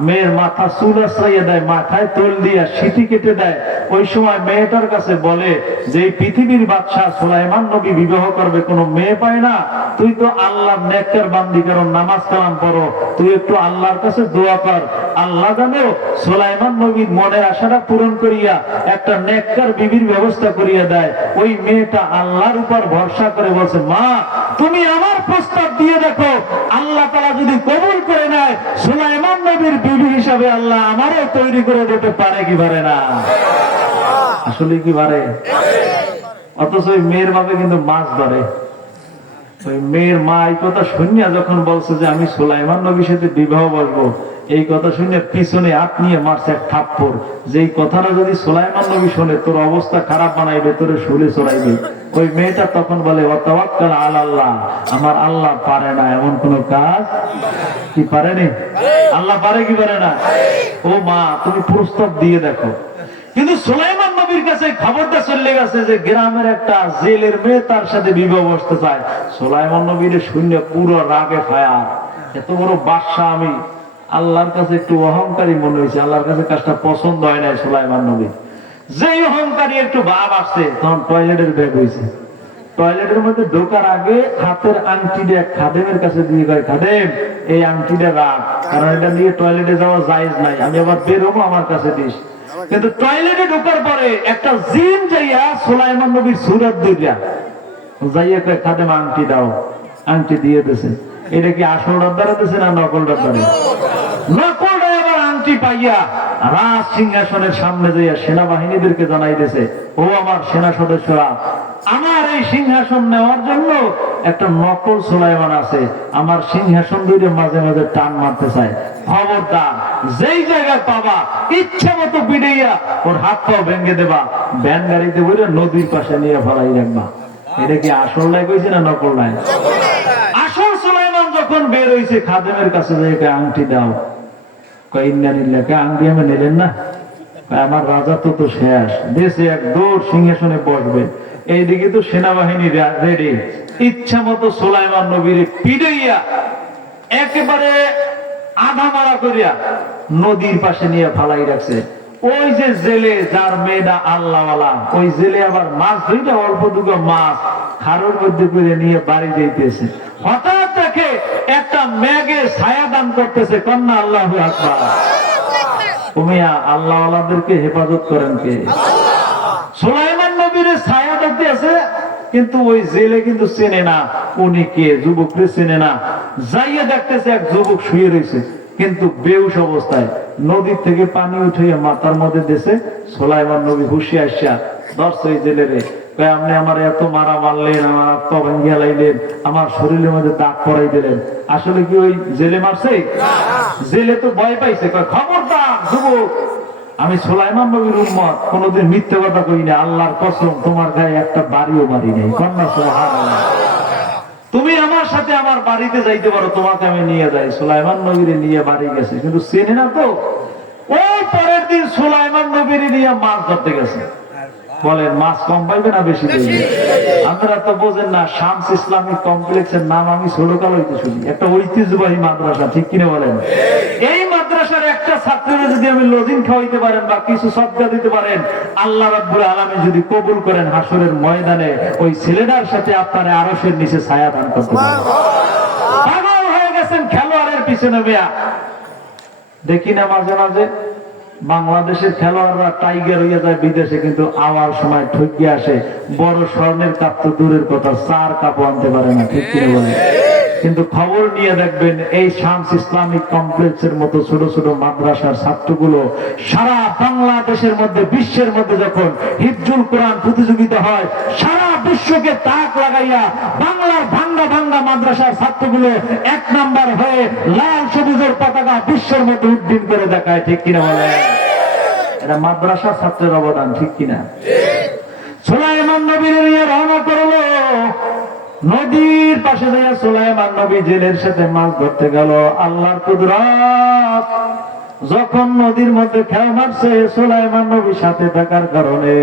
মেয়ের মাথা চুল আশ্রাইয়া দেয়, মাথায় তোল দিয়া সিটি কেটে দেয়, ওই সময় মেয়েটার কাছে বলে যে পৃথিবীর বাদশাহ সুলাইমান নবী বিবাহ করবে, কোনো মেয়ে পায় না, তুই তো আল্লাহর নেককার বান্দি, কারণ নামাজ কালাম পড়ো, তুই একটু আল্লাহর কাছে দোয়া কর। আল্লাহ জানো সুলাইমান নবীর মনের আশাটা পূরণ করিয়া একটা নেককার বিবির ব্যবস্থা করিয়া দেয়। ওই মেয়েটা আল্লাহর উপর ভরসা করে বলছে, মা তুমি আমার প্রস্তাব দিয়ে দেখো, আল্লাহ তাআলা যদি কবুল করে নেয়, সুলাইমান নবীর বিবি হিসাবে আল্লাহ আমারও তৈরি করে দিতে পারে কি পারে না? আসলে কি পারে? অথচ ওই মেয়ের বাপে কিন্তু মাছ ধরে। ওই মেয়ের মা এই কথা শুনিয়া যখন বলছে যে আমি সুলাইমান নবীর সাথে বিবাহ বসবো, এই কথা শুনে পিছনে হাত নিয়ে মারছে এক থাপ্পড়। যেই কথাটা যদি সুলাইমান নবী শোনে তোর অবস্থা খারাপ বানাইবে, তোরে শুলে চড়াইবে। ওই মেয়েটা তখন বলে ওয়াতাওয়াক্কাল আলাল্লাহ, আমার আল্লাহ পারে না এমন কোন কাজ। কি পারেনি? আল্লাহ পারে কি পারে না? ও মা, তুমি প্রস্তাব দিয়ে দেখো। কিন্তু সুলাইমান নবীর কাছে খবরটা চলে গেছে যে গ্রামের একটা জেলের মেয়ে তার সাথে বিবাহ বসতে চায়। সুলাইমান নবীর শুনে পুরো রাগে ফায়ার, এত বড় বাদশাহ আমি। আল্লাহর কাছে একটু অহংকারী মনে হয়েছে, আল্লাহর কাছে কাজটা পছন্দ হয় নাই সুলাইমান নবী। যেই অহংকারী একটু ভাব আসছে, তখন টয়লেটের ব্যাগ হয়েছে। টয়লেটের মধ্যে ঢোকার আগে হাতের আংটিটা খাদেমের কাছে দিয়ে কয়, খাদেম এই আংটিটা রাখ, কারণ এটা নিয়ে টয়লেটে যাওয়া জায়েজ নাই, আমি আবার বেরোবো, আমার কাছে দিস। কিন্তু টয়লেটে ঢোকার পরে একটা জিন যাইয়া সুলাইমান নবীর সুরত দুইটা যাইয়া কয়, খাদেম আংটি দাও। আংটি দিয়ে দিয়েছে। এটা কি আসল রব্বারে দিয়েছে না নকল রব্বারে? নকল আবার আংটি পাইয়া রাজ সিংহাসনের সামনে যাইয়া সেনাবাহিনীদেরকে জানাই দিয়েছে, ও আমার সেনা সদস্যরা, আমার এই সিংহাসন নেওয়ার জন্য একটা নকল সুলাইমান আছে, আমার সিংহাসন দুইটা মাঝে মাঝে টান মারতে চায়। খবরদার, যেই জায়গায় পাবা ইচ্ছা মতো বিড়াইয়া ওর হাত পাও ভেঙে দেবা, ভ্যান গাড়িতে বলে নদীর পাশে নিয়ে ফেলাই রাখবা। এটা কি আসল নাই কইছে না নকল নাই? আসল সুলাইমান যখন বের হইছে, খাদেমের কাছে যাই আংটি দাও। আংটি আমি নিলেন না? আমার রাজা তো শেষ, দেশে এক দৌড় সিংহাসনে বসবে। এইদিকে তো সেনাবাহিনী রেডি, ইচ্ছা মতো সুলাইমান নবীর পিড়াইয়া একেবারে আধা মারা করিয়া নদীর পাশে নিয়ে ফালাই রাখছে। ওই যে জেলে যার মেয়েটা আল্লাহওয়ালা, ওই জেলে আবার মাছ ধরিটা অল্প দুটো মাছ খারোর মধ্যে করে নিয়ে বাড়ি যাইতেছে। হঠাৎ দেখে একটা মেঘে ছায়া দান করতেছে, কন্যা আল্লাহু আকবার। তুমিয়া আল্লাহওয়ালাদেরকে হেফাজত করেন কে? সুলাইমান নবীর ছায়া দেখতে আছে, কিন্তু ওই জেলে কিন্তু চেনে না উনি কে, যুবককে চেনে না। যাইয়া দেখতেছে এক যুবক শুয়ে রয়েছে, কিন্তু বেহুশ অবস্থায়, নদীর থেকে পানি উঠে মাথার মধ্যে দেশে। সুলাইমান নবী হুশি আসা ধরছে এই জেলেরে, আপনি আমার এত মারা মারলেন, আমার আত্মা ভাঙ্গিয়া লাইলেন, আমার শরীরের মধ্যে দাগ পরাই দিলেন, আসলে কি ওই জেলে মারছে? জেলে তো ভয় পাইছে, খবরদার যুবক, আমি সুলাইমান নবীর উম্মত, কোনদিন মিথ্যে কথা কই না, আল্লাহর কসম তোমার গায়ে একটা বাড়িও মারি নাই। কন্যা সুবহানাল্লাহ, তুমি আমার সাথে আমার বাড়িতে যাইতে পারো, তোমাকে আমি নিয়ে যাই। সুলাইমান নবীরে নিয়ে বাড়ি গেছে, কিন্তু চেনে না তো। ওই পরের দিন সুলাইমান নবীরে নিয়ে মাছ ধরতে গেছে। বলেন মাছ কম পাইবে না বেশি পাইবে? আপনারা তো বোঝেন না, শামস ইসলামিক কমপ্লেক্সের নাম আমি ছোটকাল হইতে শুনি, একটা ঐতিহ্যবাহী মাদ্রাসা, ঠিক কিনা বলেন? এই মাদ্রাসার একটা ছাত্রকে যদি আমি লজিং খাওয়াইতে পারেন বা কিছু সদকা দিতে পারেন, আল্লাহ রাব্বুল আলামিন যদি কবুল করেন, হাসরের ময়দানে ওই ছেলেটার সাথে আপনার আরশের নিচে ছায়া দান করতে পারেন। পাগল হয়ে গেছেন খেলোয়াড়ের পিছনে মেয়া। দেখি না মাঝে মাঝে বাংলাদেশের খেলোয়াড়রা টাইগার হইয়া যায় বিদেশে, কিন্তু আওয়ার সময় ঠকিয়ে আসে। বড় স্বর্ণের কাপ তো দূরের কথা, 4 কাপও আনতে পারে না, ঠিক কিনা বলে? কিন্তু খবর নিয়ে দেখবেন, এই শামস ইসলামিক কমপ্লেক্সের মতো ছোট ছোট মাদ্রাসার ছাত্রগুলো সারা বাংলাদেশের মধ্যে, বিশ্বের মধ্যে যখন হিফজুল কোরআন প্রতিযোগিতা হয়, সারা বিশ্বকে তাক লাগাইয়া বাংলার ভাঙ্গা ভাঙ্গা মাদ্রাসার ছাত্রগুলো 1 নাম্বার হয়ে লাল সবুজের পতাকা বিশ্বের মধ্যে উড্ডীন করে দেখায়, ঠিক কিনা বলে? এটা মাদ্রাসা ছাত্রের অবদান, ঠিক কিনা? সুলাইমান নবীর নিয়ে রওনা করলো নদীর পাশে যাইয়া। সুলাইমান নবী জেলের সাথে মাছ ধরতে গেল। আল্লাহর কুদরত, যখন নদীর মধ্যে খেল মারছে, সুলাইমান নবী সাথে থাকার কারণে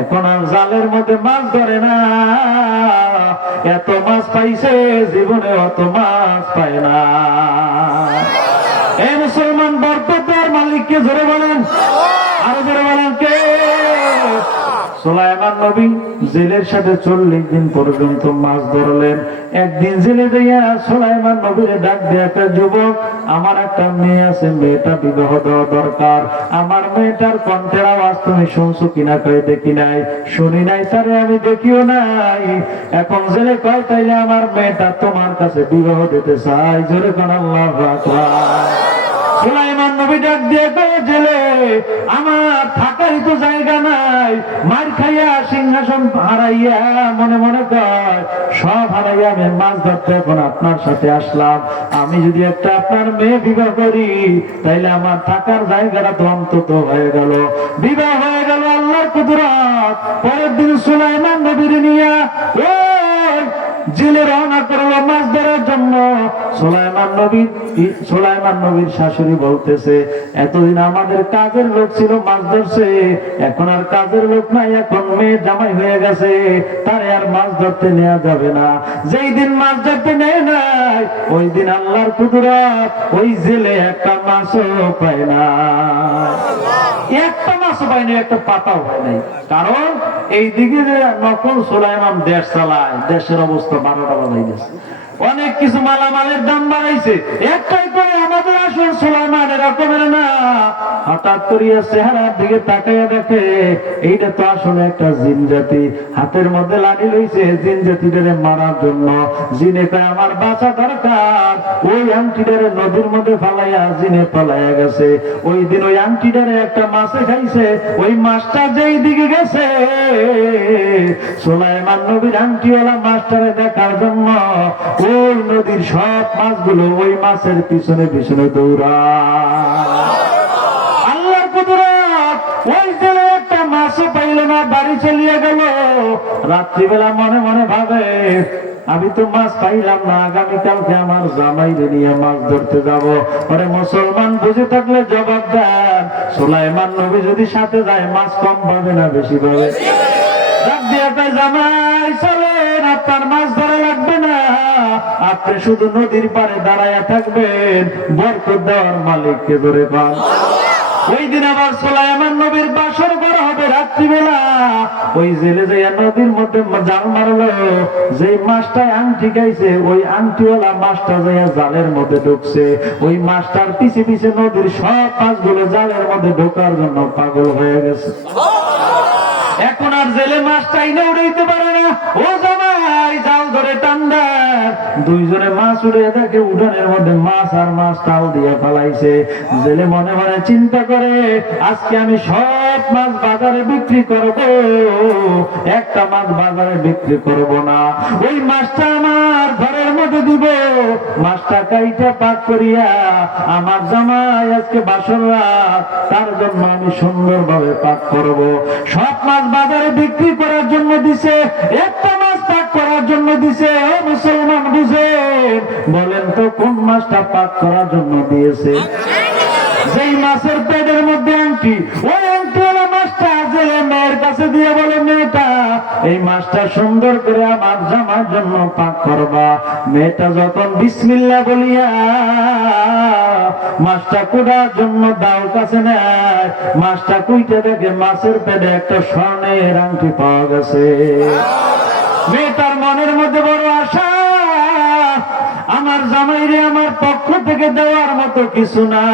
এখন আর জালের মধ্যে মাছ ধরে না। এত মাছ পাইছে, জীবনে অত মাছ পায় না। এই মুসলমান বরকতের মালিককে জোরে বলেন, আরো জোরে বলেন কে? সুলাইমান নবী জেলের সাথে 40 দিন পর্যন্ত মাছ ধরলেন। একদিন জেলে দিয়া সুলাইমান নবীর ডাক দিয়ে, একটা যুবক, আমার একটা মেয়ে আছে, মেয়েটা বিবাহ দেওয়া দরকার, আমার মেয়েটার কণ্ঠের আওয়াজ তুমি শুনছো কিনা? কয় দেখি নাই। শুনি নাই, তারে আমি দেখিও নাই। এখন জেলে কয়, তাইলে আমার মেয়েটা তোমার কাছে বিবাহ দিতে চাই। জোরে কোন আল্লাহু আকবার। সুলাইমান নবী ডাক দিয়ে কয়ে, জেলে আমার থাকারই তো জায়গা নাই, মার খাইয়া সিংহাসন হারাইয়া মনে মনে কয় সব হারাইয়া আমি মাছ ধরতে এখন আপনার সাথে আসলাম। আমি যদি একটা আপনার মেয়ে বিবাহ করি তাইলে আমার থাকার জায়গাটা তো অন্তত হয়ে গেল। বিবাহ হয়ে গেল আল্লাহর কুদরত। পরের দিন সুলাইমান নবীর নিয়া জেলে রওনা করলো মাছ ধরার জন্য। সুলাইমান নবীর শাশুড়ি বলতেছে, এতদিন আমাদের কাজের লোক ছিল, মাছ ধরছে, এখন আর কাজের লোক নাই, এখন মেয়ে জামাই হয়ে গেছে, তারে আর মাছ ধরতে নেওয়া যাবে না। যেই দিন মাছ ধরতে নেয় নাই ওই দিন আল্লাহর কুদরত, ওই জেলে একটা মাছও পায় না, একটা মাছও পায় নাই, একটা পাতাও পায় নাই। কারণ এই দিকে যে নকল সুলাইমান দেশ চালায়, দেশের অবস্থা 12টা বাজাই গেছে, অনেক কিছু মালামালের দাম বাড়াইছে। একটাই করে আমাদের আসল সুলাইমান এরকমের না। হঠাৎ করিয়া চেহারার দিকে তাকাইয়া দেখে এইটা তো আসলে একটা জিন জাতি, হাতের মধ্যে লাঠি লইছে জিন জাতিটারে মারার জন্য। জিনে কয় আমার বাঁচা দরকার, ওই আংটিটারে নদীর মধ্যে ফালাইয়া জিনে পালাইয়া গেছে। ওই দিন ওই আংটিটারে একটা মাছে খাইছে, ওই মাছটা যেই দিকে গেছে সুলাইমান নবীর আংটিওয়ালা মাছটারে দেখার জন্য ওই নদীর সব মাছগুলো ওই মাছের পিছনে পিছনে দৌড়ায়। আল্লাহর কুদরত, ওই জেলে একটা মাছও পাইল না, বাড়ি চলিয়ে গেল। রাত্রিবেলা মনে মনে ভাবে, আমি তো মাছ পাইলাম না, আগামীকালকে আমার জামাইরে নিয়ে মাছ ধরতে যাব। পরে মুসলমান বুঝে থাকলে জবাব দেন, সুলাইমান নবী যদি সাথে যায় মাছ কম পাবে না বেশি পাবে? জামাই চলেন, আপনার মাছ ধরা লাগবে না, আপনি শুধু নদীর পাড়ে দাঁড়াইয়া থাকবেন, বরকত দেওয়ার মালিককে ধরে পান। ওই দিন আবার সুলাইমান নবীর বাসর ঘর হবে রাত্রিবেলা। ওই জেলে যাইয়া নদীর মধ্যে জাল মারলো, যে মাছটায় আংটি খাইছে ওই আংটিওয়ালা মাছটা যাইয়া জালের মধ্যে ঢুকছে। ওই মাছটার পিছে পিছে নদীর সব মাছগুলো জালের মধ্যে ঢোকার জন্য পাগল হয়ে গেছে। এখন আর জেলে মাছ চাইলে উড়াইতে পারে না। ও জামাই জাল ধরে টান্ডা, দুইজনে মাছ উড়ে দেখে উঠানের মধ্যে মাছ আর মাছ তাল দিয়ে ফালাইছে। জেলে মনে মনে চিন্তা করে, আজকে আমি সব মাছ বাজারে বিক্রি করব, একটা মাছ বাজারে বিক্রি করব না। ওই মাছটা আমার ঘরের মধ্যে দিব, মাছটা কাইটা পাক করিয়া আমার জামাই আজকে বাসর রাত, তার জন্য আমি সুন্দরভাবে পাক করব। সব মাছ বাজারে বিক্রি করার জন্য দিছে, একটা মাছ পাক করার জন্য দিছে। ও মুসলমান বুঝেন, বলেন তো কোন মাছটা পাক করার জন্য দিয়েছে? যেই মাছের পেটের মধ্যে আংটি, ওই আংটিওয়ালা মাছটা জেলে মেয়ের কাছে দিয়ে বলে, মেয়েটা এই মাছটা সুন্দর করে আমার জামার জন্য পাক করবা। মেয়েটা যখন বিসমিল্লাহ বলিয়া মাছটা কুড়ার জন্য দাও কাছে নেয়, মাছটা কুইতে দেখে মাছের পেটে একটা স্বর্ণের আংটি পাওয়া গেছে। মেয়েটার মনের মধ্যে বড় আশা, আমার জামাইরে আমার পক্ষ থেকে দেওয়ার মতো কিছু না,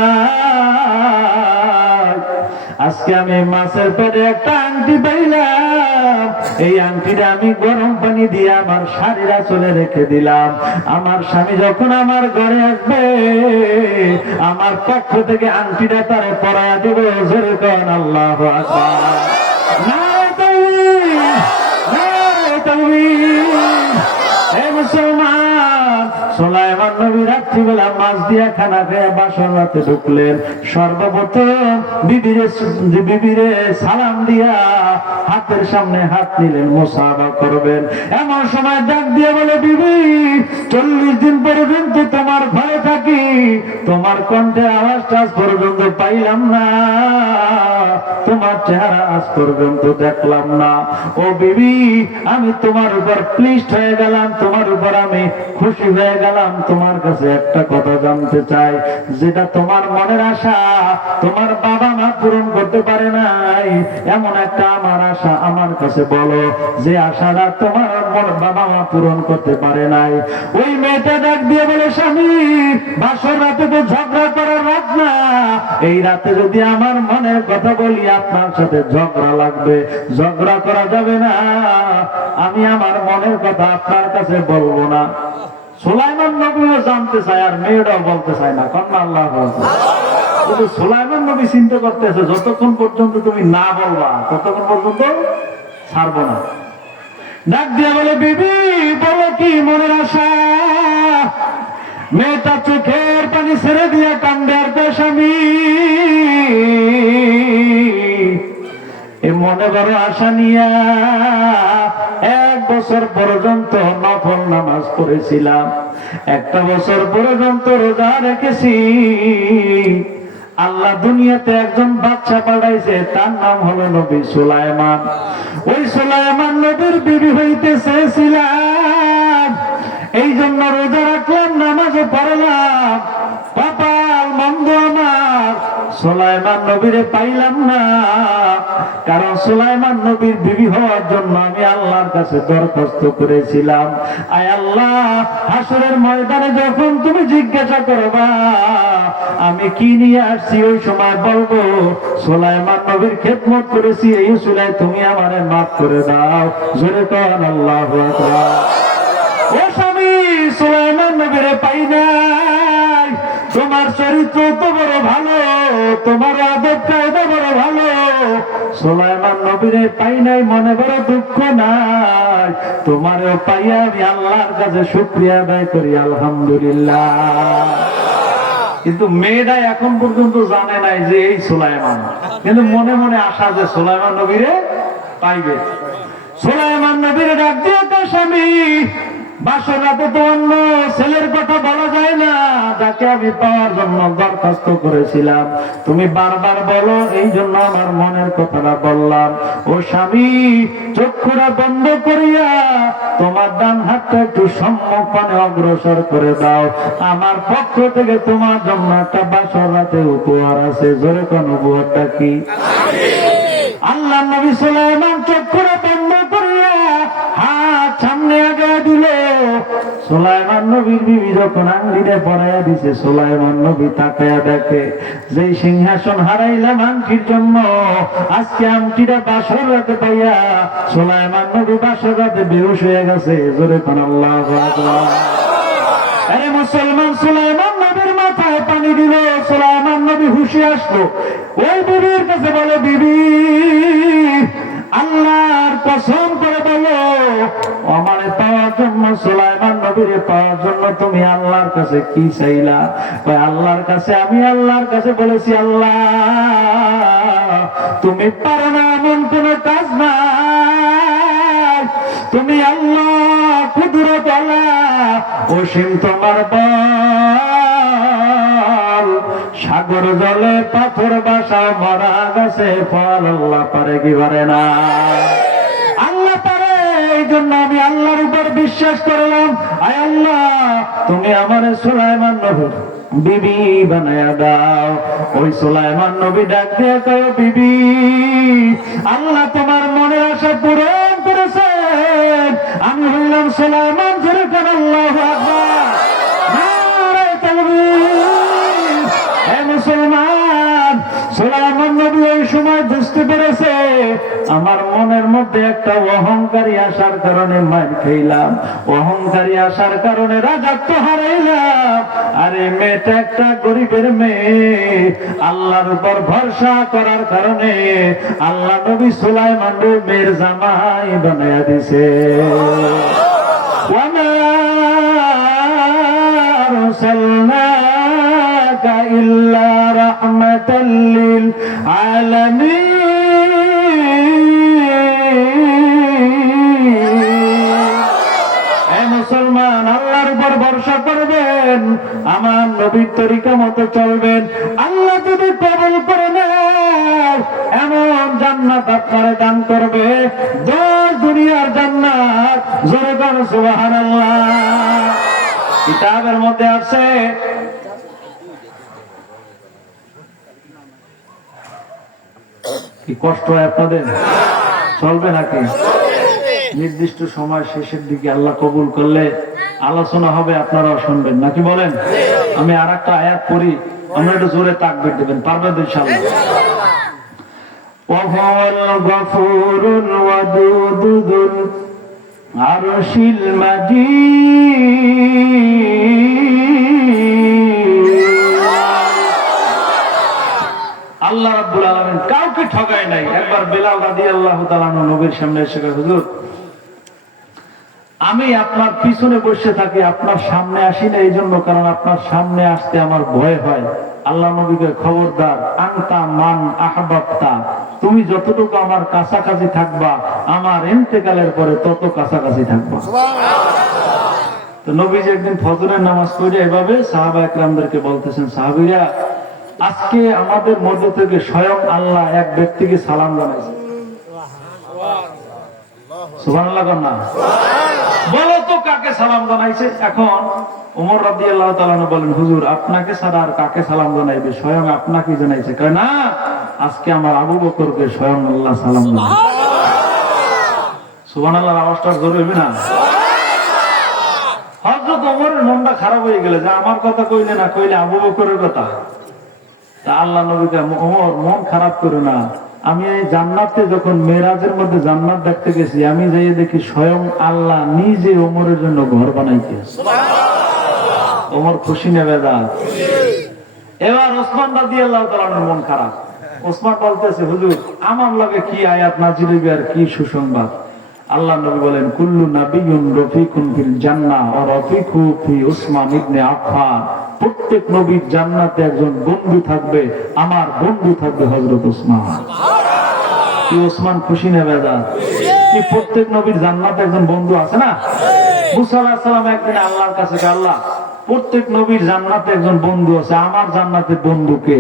আজকে আমি মাছের পেটে একটা আংটি পাইলাম, এই আংটিটা আমি গরম পানি দিয়ে আমার শাড়ির আঁচলে রেখে দিলাম। আমার স্বামী যখন আমার ঘরে আসবে আমার পক্ষ থেকে আংটিটা তারে পরাইয়া দেব। জোরে কন আল্লাহু আকবার। নারে তাকবীর, নারে তাকবীর। হে মুসলমান, সুলাইমান নবী রাত্রিবেলা মাছ দিয়া খানা খেয়ে বাসর রাতে ঢুকলেন। সর্বপ্রথম বিবিরে সালাম দিয়া হাতের সামনে হাত নিলেন, মুসাফা করবেন। এমন সময় ডাক দিয়ে বলে, বিবি 40 দিন পর্যন্ত তোমার ঘরে থাকি, তোমার কণ্ঠের আওয়াজটা আজ পর্যন্ত পাইলাম না, তোমার চেহারা আজ পর্যন্ত দেখলাম না। ও বিবি, আমি তোমার উপর প্লিজড হয়ে গেলাম, তোমার উপর আমি খুশি হয়ে গেলাম। তোমার কাছে একটা কথা জানতে চাই, যেটা তোমার মনের আশা তোমার বাবা মা পূরণ করতে পারে নাই, এমন একটা আমার আশা আমার কাছে বলো, যে আশাটা তোমার বাবা মা পূরণ করতে পারে নাই। ওই মেয়েটা ডাক দিয়ে বলে, স্বামী বাসর রাতে তো ঝগড়া করার রাত না, এই রাতে যদি আমার মনের কথা বলি আপনার সাথে ঝগড়া লাগবে, ঝগড়া করা যাবে না, আমি আমার মনের কথা আপনার কাছে বলবো না। সুলাইমান নবীও জানতে চায় আর মেয়েটাও বলতে চায় না, কন্যা আল্লাহ কিন্তু সুলাইমান নবী চিন্তা করতেছে যতক্ষণ পর্যন্ত তুমি না বলবা ততক্ষণ পর্যন্ত ছাড়বো না। ডাক দিয়া বলে, বিবি বলো কি মনের আশা? মেয়েটা চোখের পানি ছেড়ে দিয়া কান্দে আর স্বামী মনে বড় আশা নিয়া 1 বছর পর্যন্ত নফল নামাজ পড়েছিলাম, 1 বছর পর্যন্ত রোজা রেখেছি। আল্লাহ দুনিয়াতে একজন বাচ্চা পাঠাইছে, তার নাম হলো নবী সুলাইমান। ওই সুলাইমান নবীর বিবি হইতে চেয়েছিলাম, এই জন্য রোজা রাখলাম, নামাজও পড়লাম। কপাল মন্দ আমার, সুলাইমান নবীরে পাইলাম না। কারণ সুলাইমান নবীর বিবি হওয়ার জন্য আমি আল্লাহর কাছে দরখাস্ত করেছিলাম, আয় আল্লাহ, হাসরের ময়দানে যখন তুমি জিজ্ঞাসা করবা আমি কি নিয়ে আসছি, ওই সময় বলবো সুলাইমান নবীর খেদমত করেছি, এই সুলাই তুমি আমারে মাফ করে দাও। জোরে কর আল্লাহু আকবার। ও স্বামী, সুলাইমান নবীরে পাই নাই, তোমার চরিত্র তো বড় ভালো, তোমার আদব কায়দা বড় ভালো, সুলাইমান নবীরে পাই নাই, মনে বড় দুঃখ নাই। তোমারও পাইয়া আমি আল্লাহর কাছে শুকরিয়া আদায় করি, আলহামদুলিল্লাহ। কিন্তু মেয়েটা এখন পর্যন্ত জানে নাই যে এই সুলাইমান, কিন্তু মনে মনে আশা যে সুলাইমান নবীরে পাইবে। সুলাইমান নবীরে ডাক দিয়ে তো স্বামী, বাসর রাতে তো অন্য ছেলের কথা বলা যায় না, যাকে আমি পাওয়ার জন্য দরখাস্ত করেছিলাম তুমি বারবার বলো, এই জন্য আমার মনের কথাটা বললাম। ও স্বামী, চক্ষুরা বন্ধ করিয়া তোমার ডান হাতটা একটু সম্মুখ পানে অগ্রসর করে দাও, আমার পক্ষ থেকে তোমার জন্য একটা বাসর রাতে উপহার আছে। জোরে কোন উপহারটা কি? আল্লাহ নবী সুলাইমান চক্ষুরা বন্ধ করিয়া হাত সামনে আগে দিল। সুলাইমান নবীর বিবি যখন আঙ্গিরে পড়াইয়া দিছে, সুলাইমান নবী তাকায়া দেখে যেই সিংহাসন হারাইলাম আংটির জন্য, আজকে আংটিটা বাসর রাতে পাইয়া সুলাইমান নবী বাসর রাতে বেহুশ হয়ে গেছে। জোরে কোন আল্লাহু আকবার। আরে মুসলমান, সুলাইমান নবীর মাথায় পানি দিল, সুলাইমান নবী হুশে আসলো। ওই বিবির কাছে বলে, বিবি আল্লাহর কসম করে বলো, আমারে পাওয়ার জন্য, সুলাইমান নবীরে পাওয়ার জন্য তুমি আল্লাহর কাছে কি চাইলা? আল্লাহর কাছে, আমি আল্লাহর কাছে বলেছি, আল্লাহ তুমি পারো না এমন কোন কাজ নাই, তুমি আল্লাহ কুদরত আল্লাহ, অসীম তোমার বল, সাগর জলে পাথর বাসা, মরা গাছে ফল, আল্লাহ পারে কি পারে না? আল্লাহ পারে, এই জন্য আমি আল্লাহর উপর বিশ্বাস করলাম। আয় আল্লাহ, তুমি আমার সুলাইমান নবী বিবি বানায়া দাও। ওই সুলাইমান নবী ডাক দিয়ে কয়, বিবি আল্লাহ তোমার মনের আশা পূরণ করেছেন, আমি হইলাম সুলাইমান। জোরে কোন আল্লাহু আকবার। নারে তাকবীর। হে মুসলমান, সুলাইমান নবী ওই সময় বুঝতে পেরেছে আমার মনের মধ্যে একটা অহংকারী আসার কারণে মার খেলাম, অহংকারী আসার কারণে রাজত্ব হারাইলাম। আরে মেয়েটা একটা গরিবের মেয়ে, আল্লাহর উপর ভরসা করার কারণে আল্লাহ নবী সুলাইমানের মেয়ের জামাই বানায়া দিছে। ওয়ামা আরসালনাকা ইল্লা রাহমাতাল লিল আলামিন। মুসলমান, আল্লাহর উপর ভরসা করবেন, আমার নবীর তরিকা মতো চলবেন, আল্লাহ যদি কবুল করে নেয় এমন জান্নাত আপনারে দান করবে, 10 দুনিয়ার জান্নাত। জোরে বলো সুবহানাল্লাহ। কিতাবের মধ্যে আছে, কি কষ্ট হয় আপনাদের? চলবে নাকি? নির্দিষ্ট সময় শেষের দিকে আল্লাহ কবুল করলে আলোচনা হবে, আপনারাও শুনবেন নাকি বলেন? আমি আর একটা আয়াত পড়ি, আমরা একটু জোরে তাকবীর দেবেন, পারবেন ইনশাআল্লাহ। ওয়াহুয়াল গফুরুল ওয়াদুদুল আরশিল মাজিদ। আল্লাহ রাব্বুল আলামিন কাউকে ঠকায় নাই। একবার বেলাল রাদিয়াল্লাহু তাআলা নবীর সামনে এসে কয়, হুজুর আমি আপনার পিছনে বসে থাকি, আপনার সামনে আসি না এই জন্য, কারণ আপনার সামনে আসতে আমার ভয় হয়। আল্লাহ নবীকে খবরদার, আনতা মান আহবাবতা, তুমি যতটুকু আমার কাছাকাছি থাকবা আমার ইন্তেকালের পরে তত কাছাকাছি থাকবা। তো নবীজি একদিন ফজরের নামাজ পড়ে এভাবে সাহাবা একরামদেরকে বলতেছেন, সাহাবীরা আজকে আমাদের মধ্য থেকে স্বয়ং আল্লাহ এক ব্যক্তিকে সালাম জানাইছে। সুবহানাল্লাহ না বলো তো কাকে সালাম জানাইছে? এখন ওমর রাদিয়াল্লাহু তাআলা বলেন, হুজুর আপনাকে ছাড়া আর কাকে সালাম জানাইবে? স্বয়ং আপনাকে জানাইছে। কয় না, আজকে আমার আবু বকরকে স্বয়ং আল্লাহ সালাম জানাইছে। সুবহানাল্লাহর আওয়াজটা জোরে হবে না? হযরত ওমরের মনটা খারাপ হয়ে গেল যে আমার কথা কইলে না কইলে আবু বকরের কথা। তা আল্লাহ নবীকে, ওমর মন খারাপ করে না, আমি এই জান্নাতে যখন মেরাজের মধ্যে জান্নাত দেখতে গেছি, আমি যাই দেখি স্বয়ং আল্লাহ নিজে ওমরের জন্য ঘর বানাইছে। ওমর খুশি নেবে দা। এবার ওসমান রাদিয়াল্লাহু তাআলার মন খারাপ। ওসমান বলতেছে, হুজুর আমার লগে কি আয়াত নাযিল হইবে আর কি সুসংবাদ? আল্লাহ নবী বলেন, কুল্লু নাবিয়্যুন রফিকুন ফিল জান্নাহ ওয়া রফিকু ফি উসমান ইবনে আফফান। প্রত্যেক নবীর জান্নাতে একজন বন্ধু থাকবে, আমার বন্ধু থাকবে হযরত ওসমান। কি ওসমান খুশি না বেজার? কি প্রত্যেক নবীর জান্নাতে একজন বন্ধু আছে না? মুসা আলাইহিস সালাম একদিন আল্লাহর কাছে, আল্লাহ প্রত্যেক নবীর জান্নাতে একজন বন্ধু আছে, আমার জান্নাতে বন্ধু কে?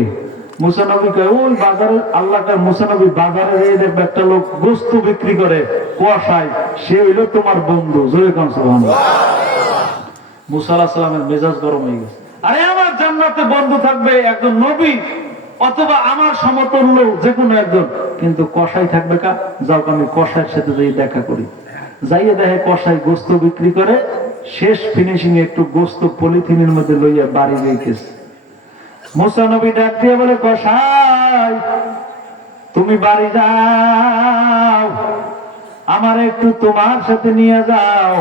মুসা নবী কয়, ওই বাজারে আল্লাহ কয়, মুসা নবী বাজারে গিয়ে দেখবে একটা লোক গোশত বিক্রি করে কুয়াশায়, সে হইল তোমার বন্ধু। জোরে কোন সুবহানাল্লাহ। মুসা আলাইহিস সালামের মেজাজ গরম হয়ে গেছে। আরে আমার জান্নাতে বন্ধু থাকবে একজন নবী অথবা আমার সমতুল্য যে কোনো একজন, কিন্তু কসাই থাকবে কা? যাও আমি কসাইয়ের সাথে যাই দেখা করি। যাইয়ে দেখে কসাই গোশত বিক্রি করে, শেষ ফিনিশিং এ একটু গোশত পলিথিনের মধ্যে লইয়া বাড়ি যাইতেছে। মুসা নবী ডাক দিয়ে বলে, কসাই তুমি বাড়ি যাও, আমার একটু তোমার সাথে নিয়ে যাও।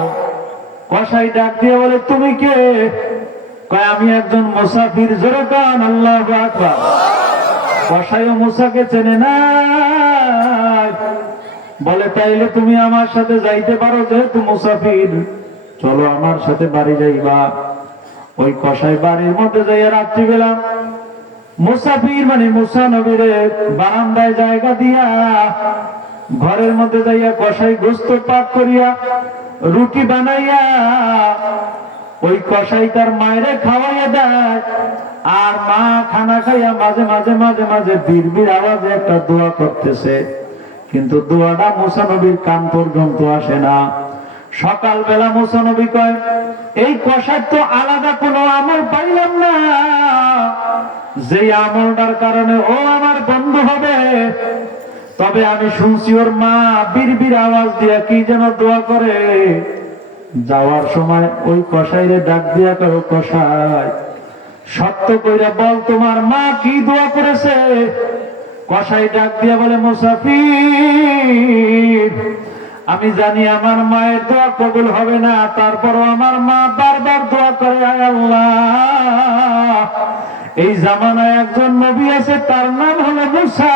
কসাই ডাক দিয়ে বলে, তুমি কে? কয় আমি একজন মুসাফির। জোরে কান আল্লাহু আকবার। কসাইও মুসাকে চেনে না। বলে, তাইলে তুমি আমার সাথে যাইতে পারো, যেহেতু মুসাফির, চলো আমার সাথে বাড়ি যাইবা। ওই কসাই বাড়ির মধ্যে যাইয়া রাত্রিবেলা মুসাফির মানে মুসা নবীরে বারান্দায় জায়গা দিয়া ঘরের মধ্যে যাইয়া কসাই গোশত পাক করিয়া রুটি বানাইয়া ওই কসাই তার মায়েরে খাওয়াইয়া দেয়। আর মা খানা খাইয়া মাঝে মাঝে মাঝে মাঝে বিড়বিড় আওয়াজে একটা দোয়া করতেছে, কিন্তু দোয়াটা মুসা নবীর কান পর্যন্ত আসে না। সকালবেলা মুসা নবী কয়, এই কসাই তো আলাদা কোনো আমল পাইলাম না, যে আমলটার কারণে ও আমার বন্ধু হবে। তবে আমি শুনছি ওর মা বিড়বিড় আওয়াজ দিয়া কি যেন দোয়া করে। যাওয়ার সময় ওই কসাইরে ডাক দিয়া করো, কসাই সত্য কইরা বল তোমার মা কি দোয়া করেছে? কসাই ডাক দিয়া বলে, মুসাফির আমি জানি আমার মায়ের দোয়া কবুল হবে না, তারপরও আমার মা বারবার দোয়া করে, আয় আল্লাহ এই জামানায় একজন নবী আছে, তার নাম হলো মুসা।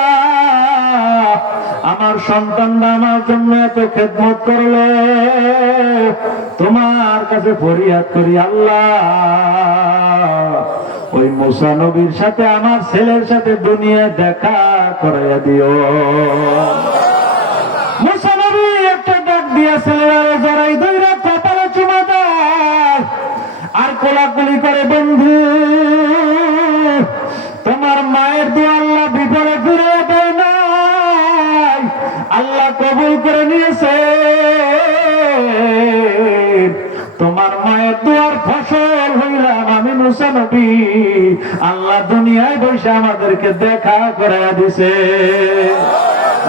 আমার সন্তানরা আমার জন্য এত খেদমত করলো, তোমার কাছে ফরিয়াদ করি আল্লাহ ওই মুসা নবীর সাথে আমার ছেলের সাথে দুনিয়া দেখা করাইয়া দিও। মুসা নবী একটা ডাক দিয়া ছেলেরা জড়াই ধইরা কপালে চুমা দেয় আর কোলাকুলি করে, বন্ধু তোমার মায়ের দোয়া আল্লাহ বিপরে ফিরে দেয় নাই, আল্লাহ কবুল করে নিয়েছে। তোমার মায়ের দোয়ার ফসল হইলাম আমি মুসা নবী, আল্লাহ দুনিয়ায় বসে আমাদেরকে দেখা করে দিছে।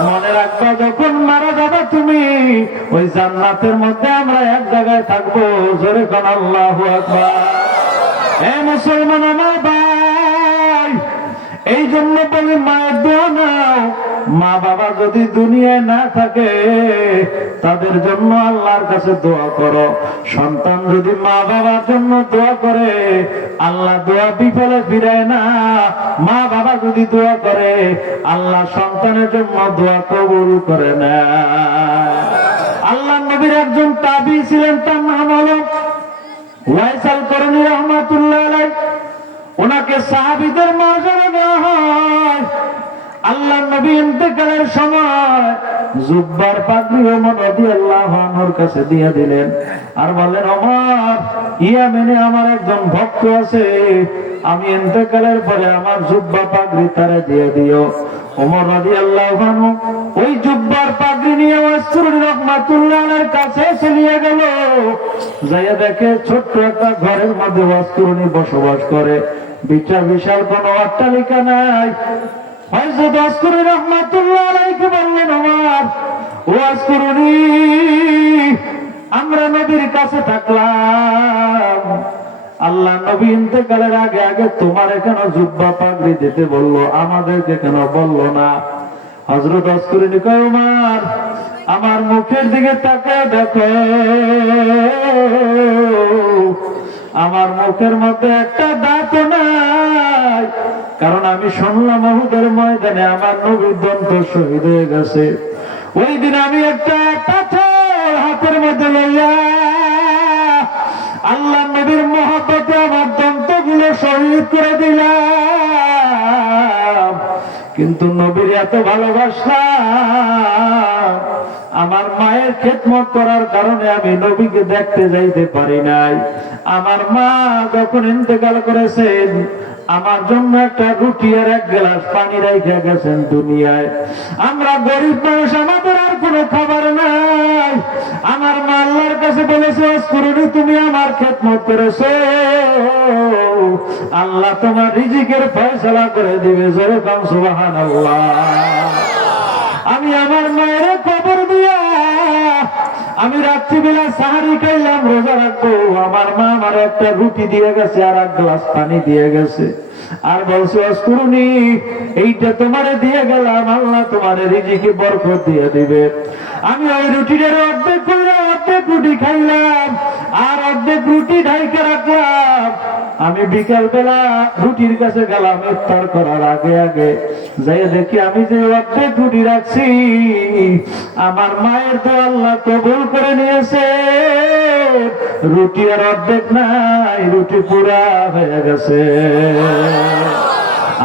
মনে রাখবা, যখন মারা যাবে তুমি ওই জান্নাতের মধ্যে আমরা এক জায়গায় থাকবো। জোরে কোন আল্লাহু আকবার। এ মুসলমান আমার ভাই, এই জন্য বলি মায়ের দোয়া নাও, মা বাবা যদি দুনিয়ায় না থাকে তাদের জন্য আল্লাহর কাছে দোয়া করো। সন্তান যদি মা বাবার জন্য দোয়া করে আল্লাহ দোয়া বিফলে ফিরায় না। মা বাবা যদি দোয়া করে আল্লাহ সন্তানের জন্য দোয়া কবুল করে না। আল্লাহ নবীর একজন তাবী ছিলেন, তার নাম হলো ওয়াইসাল করনী রাহমাতুল্লাহ আলাইহি। ওনাকে সাহাবীদের মর্যাদা দেওয়া হয়। আল্লাহ নবী ইন্তেকালের সময় জুব্বার পাগড়ি ওমর রাদিয়াল্লাহু আনহুর কাছে দিয়ে দিলেন আর বললেন, ওমর, ইয়ামেনে আমার একজন ভক্ত আছে, আমি ইন্তেকালের পরে আমার জুব্বা পাগড়ি তারে দিয়ে দিও। ওমর রাদিয়াল্লাহু আনহু ওই জুব্বার পাগড়ি নিয়ে ওয়াসকুর রাহমাতুল্লাহ আলাইহির কাছে চলে গেল। যাইয়া দেখে ছোট্ট একটা ঘরের মধ্যে ওয়াসকুরনি বসবাস করে, বিশাল কোনো অট্টালিকা নাই। হযরত ওয়াসকুর রাহমাতুল্লাহ আলাইহি বললেন, ওমর, ওয়াসকুরনি, আমরা নবীর কাছে থাকলাম, আল্লাহ নবী ইন্তেকালের আগে আগে তোমার কেন জুব্বা পাগড়ি দিতে বললো, আমাদেরকে কেন বললো না? হযরত ওয়াসকুরনি কয়, ওমর, আমার মুখের দিকে তাকায় দেখো, আমার মুখের মধ্যে একটা দাঁত নাই, কারণ আমি শুনলাম উহুদের ময়দানে আমার নবীর দন্ত শহীদ হয়ে গেছে। ওই দিন আমি একটা পাথর হাতের মধ্যে লইয়া আল্লাহ নবীর মহব্বতে আমার দন্তগুলো শহীদ করে দিলাম, কিন্তু নবীর এত ভালোবাসলাম, আমার মায়ের খেদমত করার কারণে আমি নবীকে দেখতে যাইতে পারি নাই। আমার মা যখন ইন্তেকাল করেছেন আমার জন্য একটা রুটি আর এক গ্লাস পানি রাইখা গেছেন দুনিয়ায়। আমরা গরিব মানুষ, আমাদের আর কোনো খাবার নাই। আমার মা আল্লাহর কাছে বলেছে, ওয়াসকুরনি, তুমি আমার খেদমত করেছো, আল্লাহ তোমার রিজিকের ফয়সালা করে দিবে। জোরে কাম সুবহানাল্লাহ। আমি আমার মায়ের কবর দিয়া আমি রাত্রিবেলা সাহারি খাইলাম, রোজা রাখবো, আমার মা আমার একটা রুটি দিয়ে গেছে আর এক গ্লাস পানি দিয়ে গেছে, আর বলছে, ওয়াসকুরনি, এইটা তোমারে দিয়ে গেলাম, আল্লাহ তোমারে রিজিকে বরকত দিয়ে দিবে। আমি ওই রুটিটার অর্ধেক করে অর্ধেক রুটি খাইলাম আর অর্ধেক রুটি ঢাইকে রাখলাম। আমি বিকাল বেলা রুটির কাছে গেলাম ইফতার করার আগে আগে, যাই দেখি আমি যে অর্ধেক রুটি রাখছি আমার মায়ের তো আল্লাহ কবুল করে নিয়েছে, রুটি আর অর্ধেক নাই, রুটি পুরা হয়ে গেছে।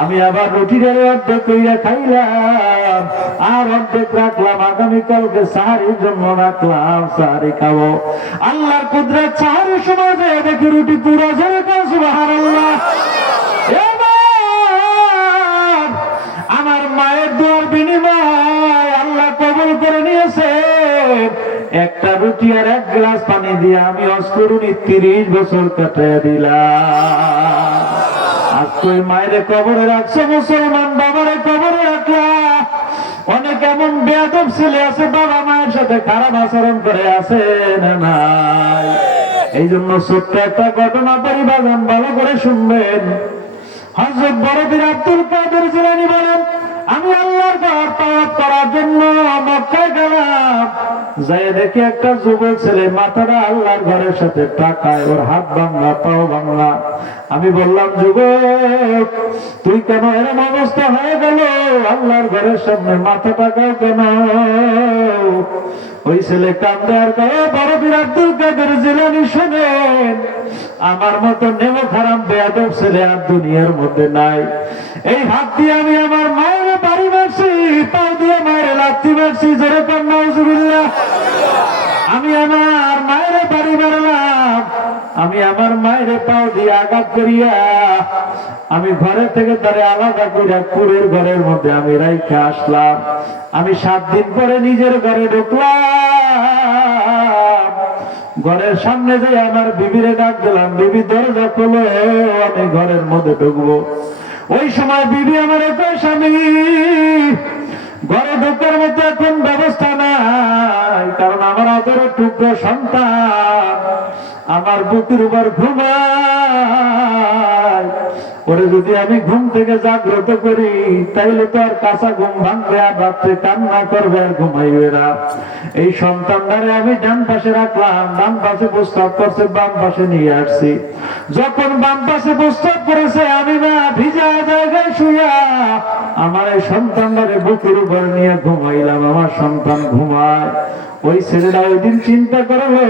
আমি আবার রুটিটারে অর্ধেক কইরা খাইলাম আর অর্ধেক রাখলাম, আগামীকালকে সাহারির জন্য রাখলাম, সাহারি খাবো। আল্লাহর কুদরত, সাহারির সময় দেখি রুটি পুরো জোরে কাও সুবহানাল্লাহ। এবার আমার মায়ের দোয়ার বিনিময় আল্লাহ কবুল করে নিয়েছে। একটা রুটি আর এক গ্লাস পানি দিয়ে আমি ওয়াসকুরনি 30 বছর কাটাইয়া দিলাম। আজকে মায়ের কবরে রাখছে, মুসলমান বাবারে কবরে রাখলা। অনেক এমন বেয়াদব ছেলে আছে, বাবা মায়ের সাথে খারাপ আচরণ করে, আছে না নাই? এই জন্য ছোট্ট একটা ঘটনা পরিবার ভালো করে শুনবেন। হযরত বড়পীর আব্দুল কাদের জিলানী বলেন, আমি আল্লাহর ঘর তাওয়াফ করার জন্য মক্কায় গেলাম, যাই দেখি একটা যুবক ছেলে মাথাটা আল্লাহর ঘরের সাথে টাকায়, ওর হাত ভাঙা পাও ভাঙা। আমি বললাম, যুবক, তুই কেন এরকম অবস্থা হয়ে গেল, আল্লাহর ঘরের সামনে মাথা টাকাও কেন? ওই ছেলে কান্দে আর কয়ে, বড়পীর আব্দুল কাদের জিলানী, শোনেন, আমার মতো নেমো খারাপ বেয়াদব ছেলে আর দুনিয়ার মধ্যে নাই। এই হাত দিয়ে আমি আমার মায়ের বাড়ি মারছি, পাও দিয়ে মায়ের লাথি মারছি, জোরে পান নাউজুবিল্লাহ। আমি আমার মায়ের বাড়ি মারলাম, আমি আমার মায়ের পাও দিয়ে আঘাত করিয়া আমি ঘরের থেকে তারে আলাদা করিয়া কুড়ের ঘরের মধ্যে আমি রাইখা আসলাম। আমি 7 দিন পরে নিজের ঘরে ঢুকলাম। ঘরের সামনে যে আমার বিবিরে ডাক দিলাম, বিবি দরজা খোলো, আমি ঘরের মধ্যে ঢুকবো। ওই সময় বিবি আমার একটা স্বামী, ঘরে ঢোকার মতো এখন ব্যবস্থা নাই, কারণ আমার আদরের টুকরো সন্তান আমার বুকের উপর ঘুমায়। ওরে যদি আমি ঘুম থেকে জাগ্রত করি তাইলে তো আর কাঁচা ঘুম ভাঙবে, আর রাত্রে কান্না করবে আর ঘুমাইবে না। এই সন্তানটারে আমি ডান পাশে রাখলাম, ডান পাশে প্রস্তাব করছে, বাম পাশে নিয়ে আসছি। যখন বাম পাশে প্রস্তাব করেছে আমি না ভিজা জায়গায় শুয়া আমার এই সন্তানটারে বুকের উপর নিয়ে ঘুমাইলাম। আমার সন্তান ঘুমায়। ওই ছেলেটা ওই দিন চিন্তা করলো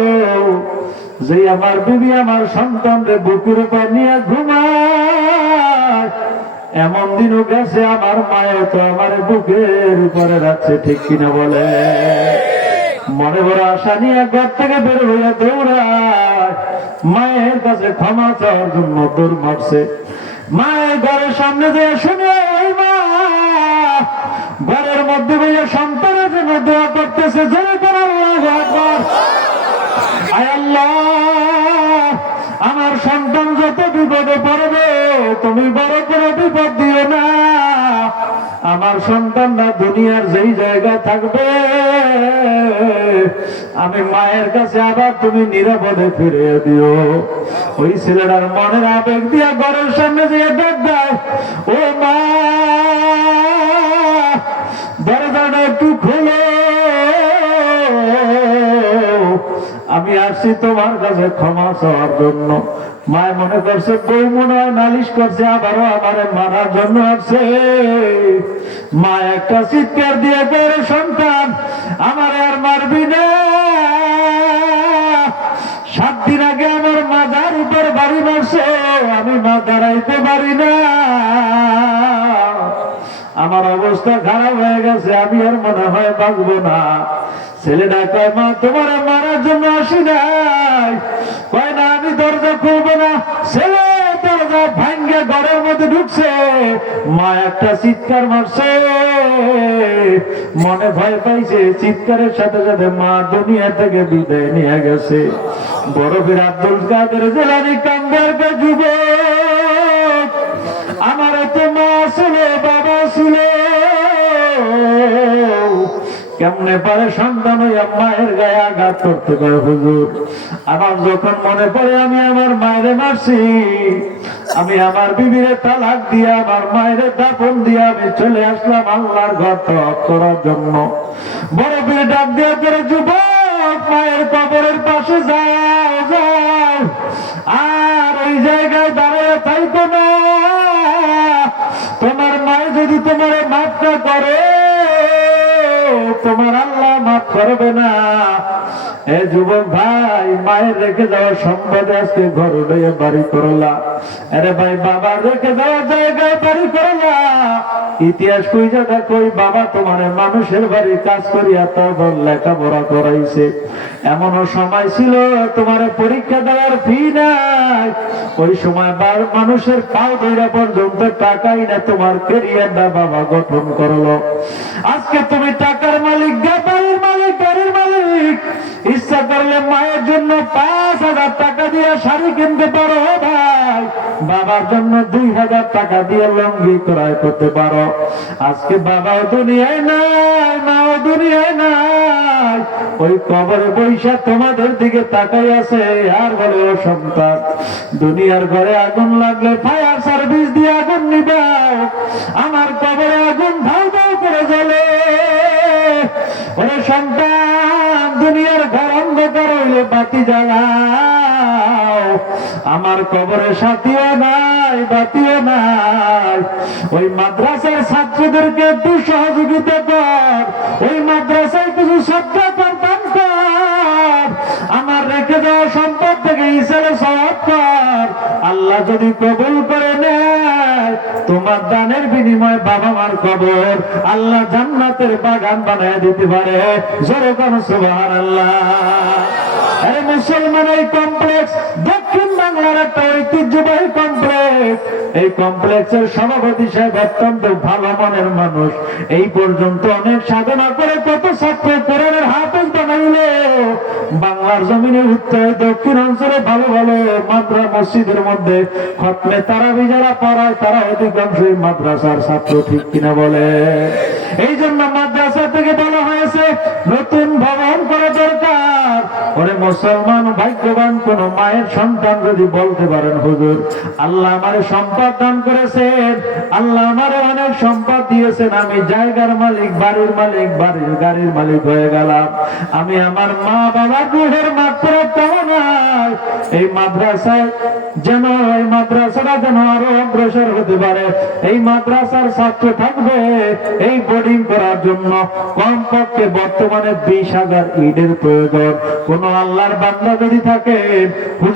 যে আমার বিবি আমার সন্তানরে বুকের উপর নিয়ে ঘুমায়, এমন দিনও গেছে আমার মায়ের তো আমার বুকের উপরে রাখছে, ঠিক কিনা বলে? মনে বড় আশা নিয়ে ঘর থেকে বের হইয়া দৌড়ায় মায়ের কাছে ক্ষমা চাওয়ার জন্য দৌড় মারছে। মায়ের ঘরের সামনে দিয়ে শুনে ওই মা ঘরের মধ্যে বইয়া সন্তানের জন্য দোয়া করতেছে, জোরে করে আল্লাহু আকবার। আয় আল্লাহ, আমার সন্তান যত বিপদে পড়বে তুমি বড় করে বিপদ দিও না। আমার সন্তানরা দুনিয়ার যেই জায়গায় থাকবে আমি মায়ের কাছে আবার তুমি নিরাপদে ফিরে দিও। ওই ছেলেটার মনের আবেগ দিয়া ঘরের সামনে দিয়ে ডাক দেয়, ও মা দরজাটা একটু খোলো, আমি আসছি তোমার কাছে ক্ষমা চাওয়ার জন্য। মায় মনে করছে বউ মনে হয় নালিশ করছে, আবারও আমারে মারার জন্য আসছে। মা একটা চিৎকার দিয়ে করে, সন্তান আমারে আর মারবি না, 7 দিন আগে আমার মাথার উপর বাড়ি মারছে, আমি মা দাঁড়াইতে পারি না, আমার অবস্থা খারাপ হয়ে গেছে, আমি আর মনে হয় বাঁচবো না। ছেলেটা কয়, মা তোমার মারার জন্য আসি নাই। কয় না, আমি দরজা খুলবো না। ছেলে দরজা ভাঙ্গে ঘরের মধ্যে ঢুকছে, মা একটা চিৎকার মারছে, মনে ভয় পাইছে। চিৎকারের সাথে সাথে মা দুনিয়া থেকে বিদায় নিয়ে গেছে। বড় বীর আব্দুল কাদের জিলানী কান্দার যুবক, আমার তো মা ছিল, বাবা ছিল, কেমনে পারে সন্তান হইয়া মায়ের গায়ে আঘাত করতে পারে? হুজুর, আমার যখন মনে পড়ে আমি আমার মায়েরে মারছি, আমি আমার বিবিরে তালাক দিয়ে আমার মায়েরে দাফন দিয়ে আমি চলে আসলাম আল্লাহর ঘর তওয়াব করার জন্য। বড় বীর ডাক দিয়ে করে, যুবক মায়ের কবরের পাশে যাও, যাও, আর ওই জায়গায় দাঁড়িয়ে থাকো না। তোমার মায়ে যদি তোমারে মাফ না করে তোমার আল্লাহ মাফ করবে না। এ যুবক ভাই, মায়ের রেখে যাওয়া সম্পদে আজকে ঘর উঠে বাড়ি করলা। আরে ভাই, বাবা রেখে যাওয়া জায়গায় বাড়ি করলা। ইতিহাস কইজা দেখো, বাবা তোমার মানুষের বাড়ি কাজ করিয়া তারপর লেখাপড়া করাইছে। এমনও সময় ছিল তোমার পরীক্ষা দেওয়ার ফি নাই, ওই সময় মানুষের পাও ধরা পর্যন্ত টাকাই না তোমার ক্যারিয়ারটা বাবা গঠন করলো। আজকে তুমি টাকার মালিক, বাড়ির মালিক, গাড়ির মালিক, ইচ্ছা করলে মায়ের জন্য 5,000 টাকা দিয়ে শাড়ি কিনতে পারো ভাই, বাবার জন্য 2,000 টাকা দিয়ে লঙ্গি ক্রয় করতে পারো। আজকে বাবাও দুনিয়ায় নাই, মাও দুনিয়ায় নাই, ওই কবরে বৈশা তোমাদের দিকে তাকাই আছে আর বলে, ও সন্তান, দুনিয়ার ঘরে আগুন লাগলে ফায়ার সার্ভিস দিয়ে আগুন নিবাও, আমার কবরে আগুন ধাও ধাও করে জ্বলে। ওরে সন্তান, দুনিয়ার ঘর অন্ধকার হইলে বাতি জ্বালাও, আমার কবরে সাথীও নাই, বাতিও নাই। ওই মাদ্রাসার ছাত্রদেরকে একটু সহযোগিতা কর, ওই মাদ্রাসায় কিছু সৎকার দান কর, আমার রেখে যাওয়া সম্পদ থেকে ইসালে সওয়াব কর। আল্লাহ যদি কবুল করে নেয়, তোমার দানের বিনিময়ে বাবা মার কবর আল্লাহ জান্নাতের বাগান বানায় দিতে পারে। জোরে করো সুবহানাল্লাহ। আরে মুসলমান, এই কমপ্লেক্স দক্ষিণ বাংলার একটা ঐতিহ্যবাহী কমপ্লেক্স। এই কমপ্লেক্সের সভাপতি সাহেব অত্যন্ত ভালো মনের মানুষ। এই পর্যন্ত অনেক সাধনা করে কত ছাত্র কোরআনের হাফেজ বানাইলে বাংলার জমিনে উত্তর দক্ষিণ অঞ্চলে ভালো ভালো মাদ্রাসা মসজিদের মধ্যে খতমে তারাবি যারা পড়ায় তারা অধিকাংশই মাদ্রাসার ছাত্র, ঠিক কিনা বলে? এই জন্য মাদ্রাসা থেকে বলা হয়েছে নতুন ভবন করা দরকার, ওরে মুসলমান ভাগ্যবান কোন মায়ের সন্তান যদি বলতে পারেন হুজুর আল্লাহ আমারে সম্পদ দান করেছেন, আল্লাহ আমারে অনেক সম্পদ দিয়েছেন, আমি জায়গার মালিক, বাড়ির মালিক, বাড়ির গাড়ির মালিক হয়ে গেলাম, আমি আমার মা বাবার রুহের মাগফিরাত কামনায় এই মাদ্রাসায় যেন, এই মাদ্রাসাটা যেন আরো অগ্রসর হতে পারে, এই মাদ্রাসার ছাত্র থাকবে এই বোর্ডিং করার জন্য কমপক্ষে বর্তমানে 20,000 ইটের প্রয়োজন। কোন আল্লাহর বান্দা যদি থাকে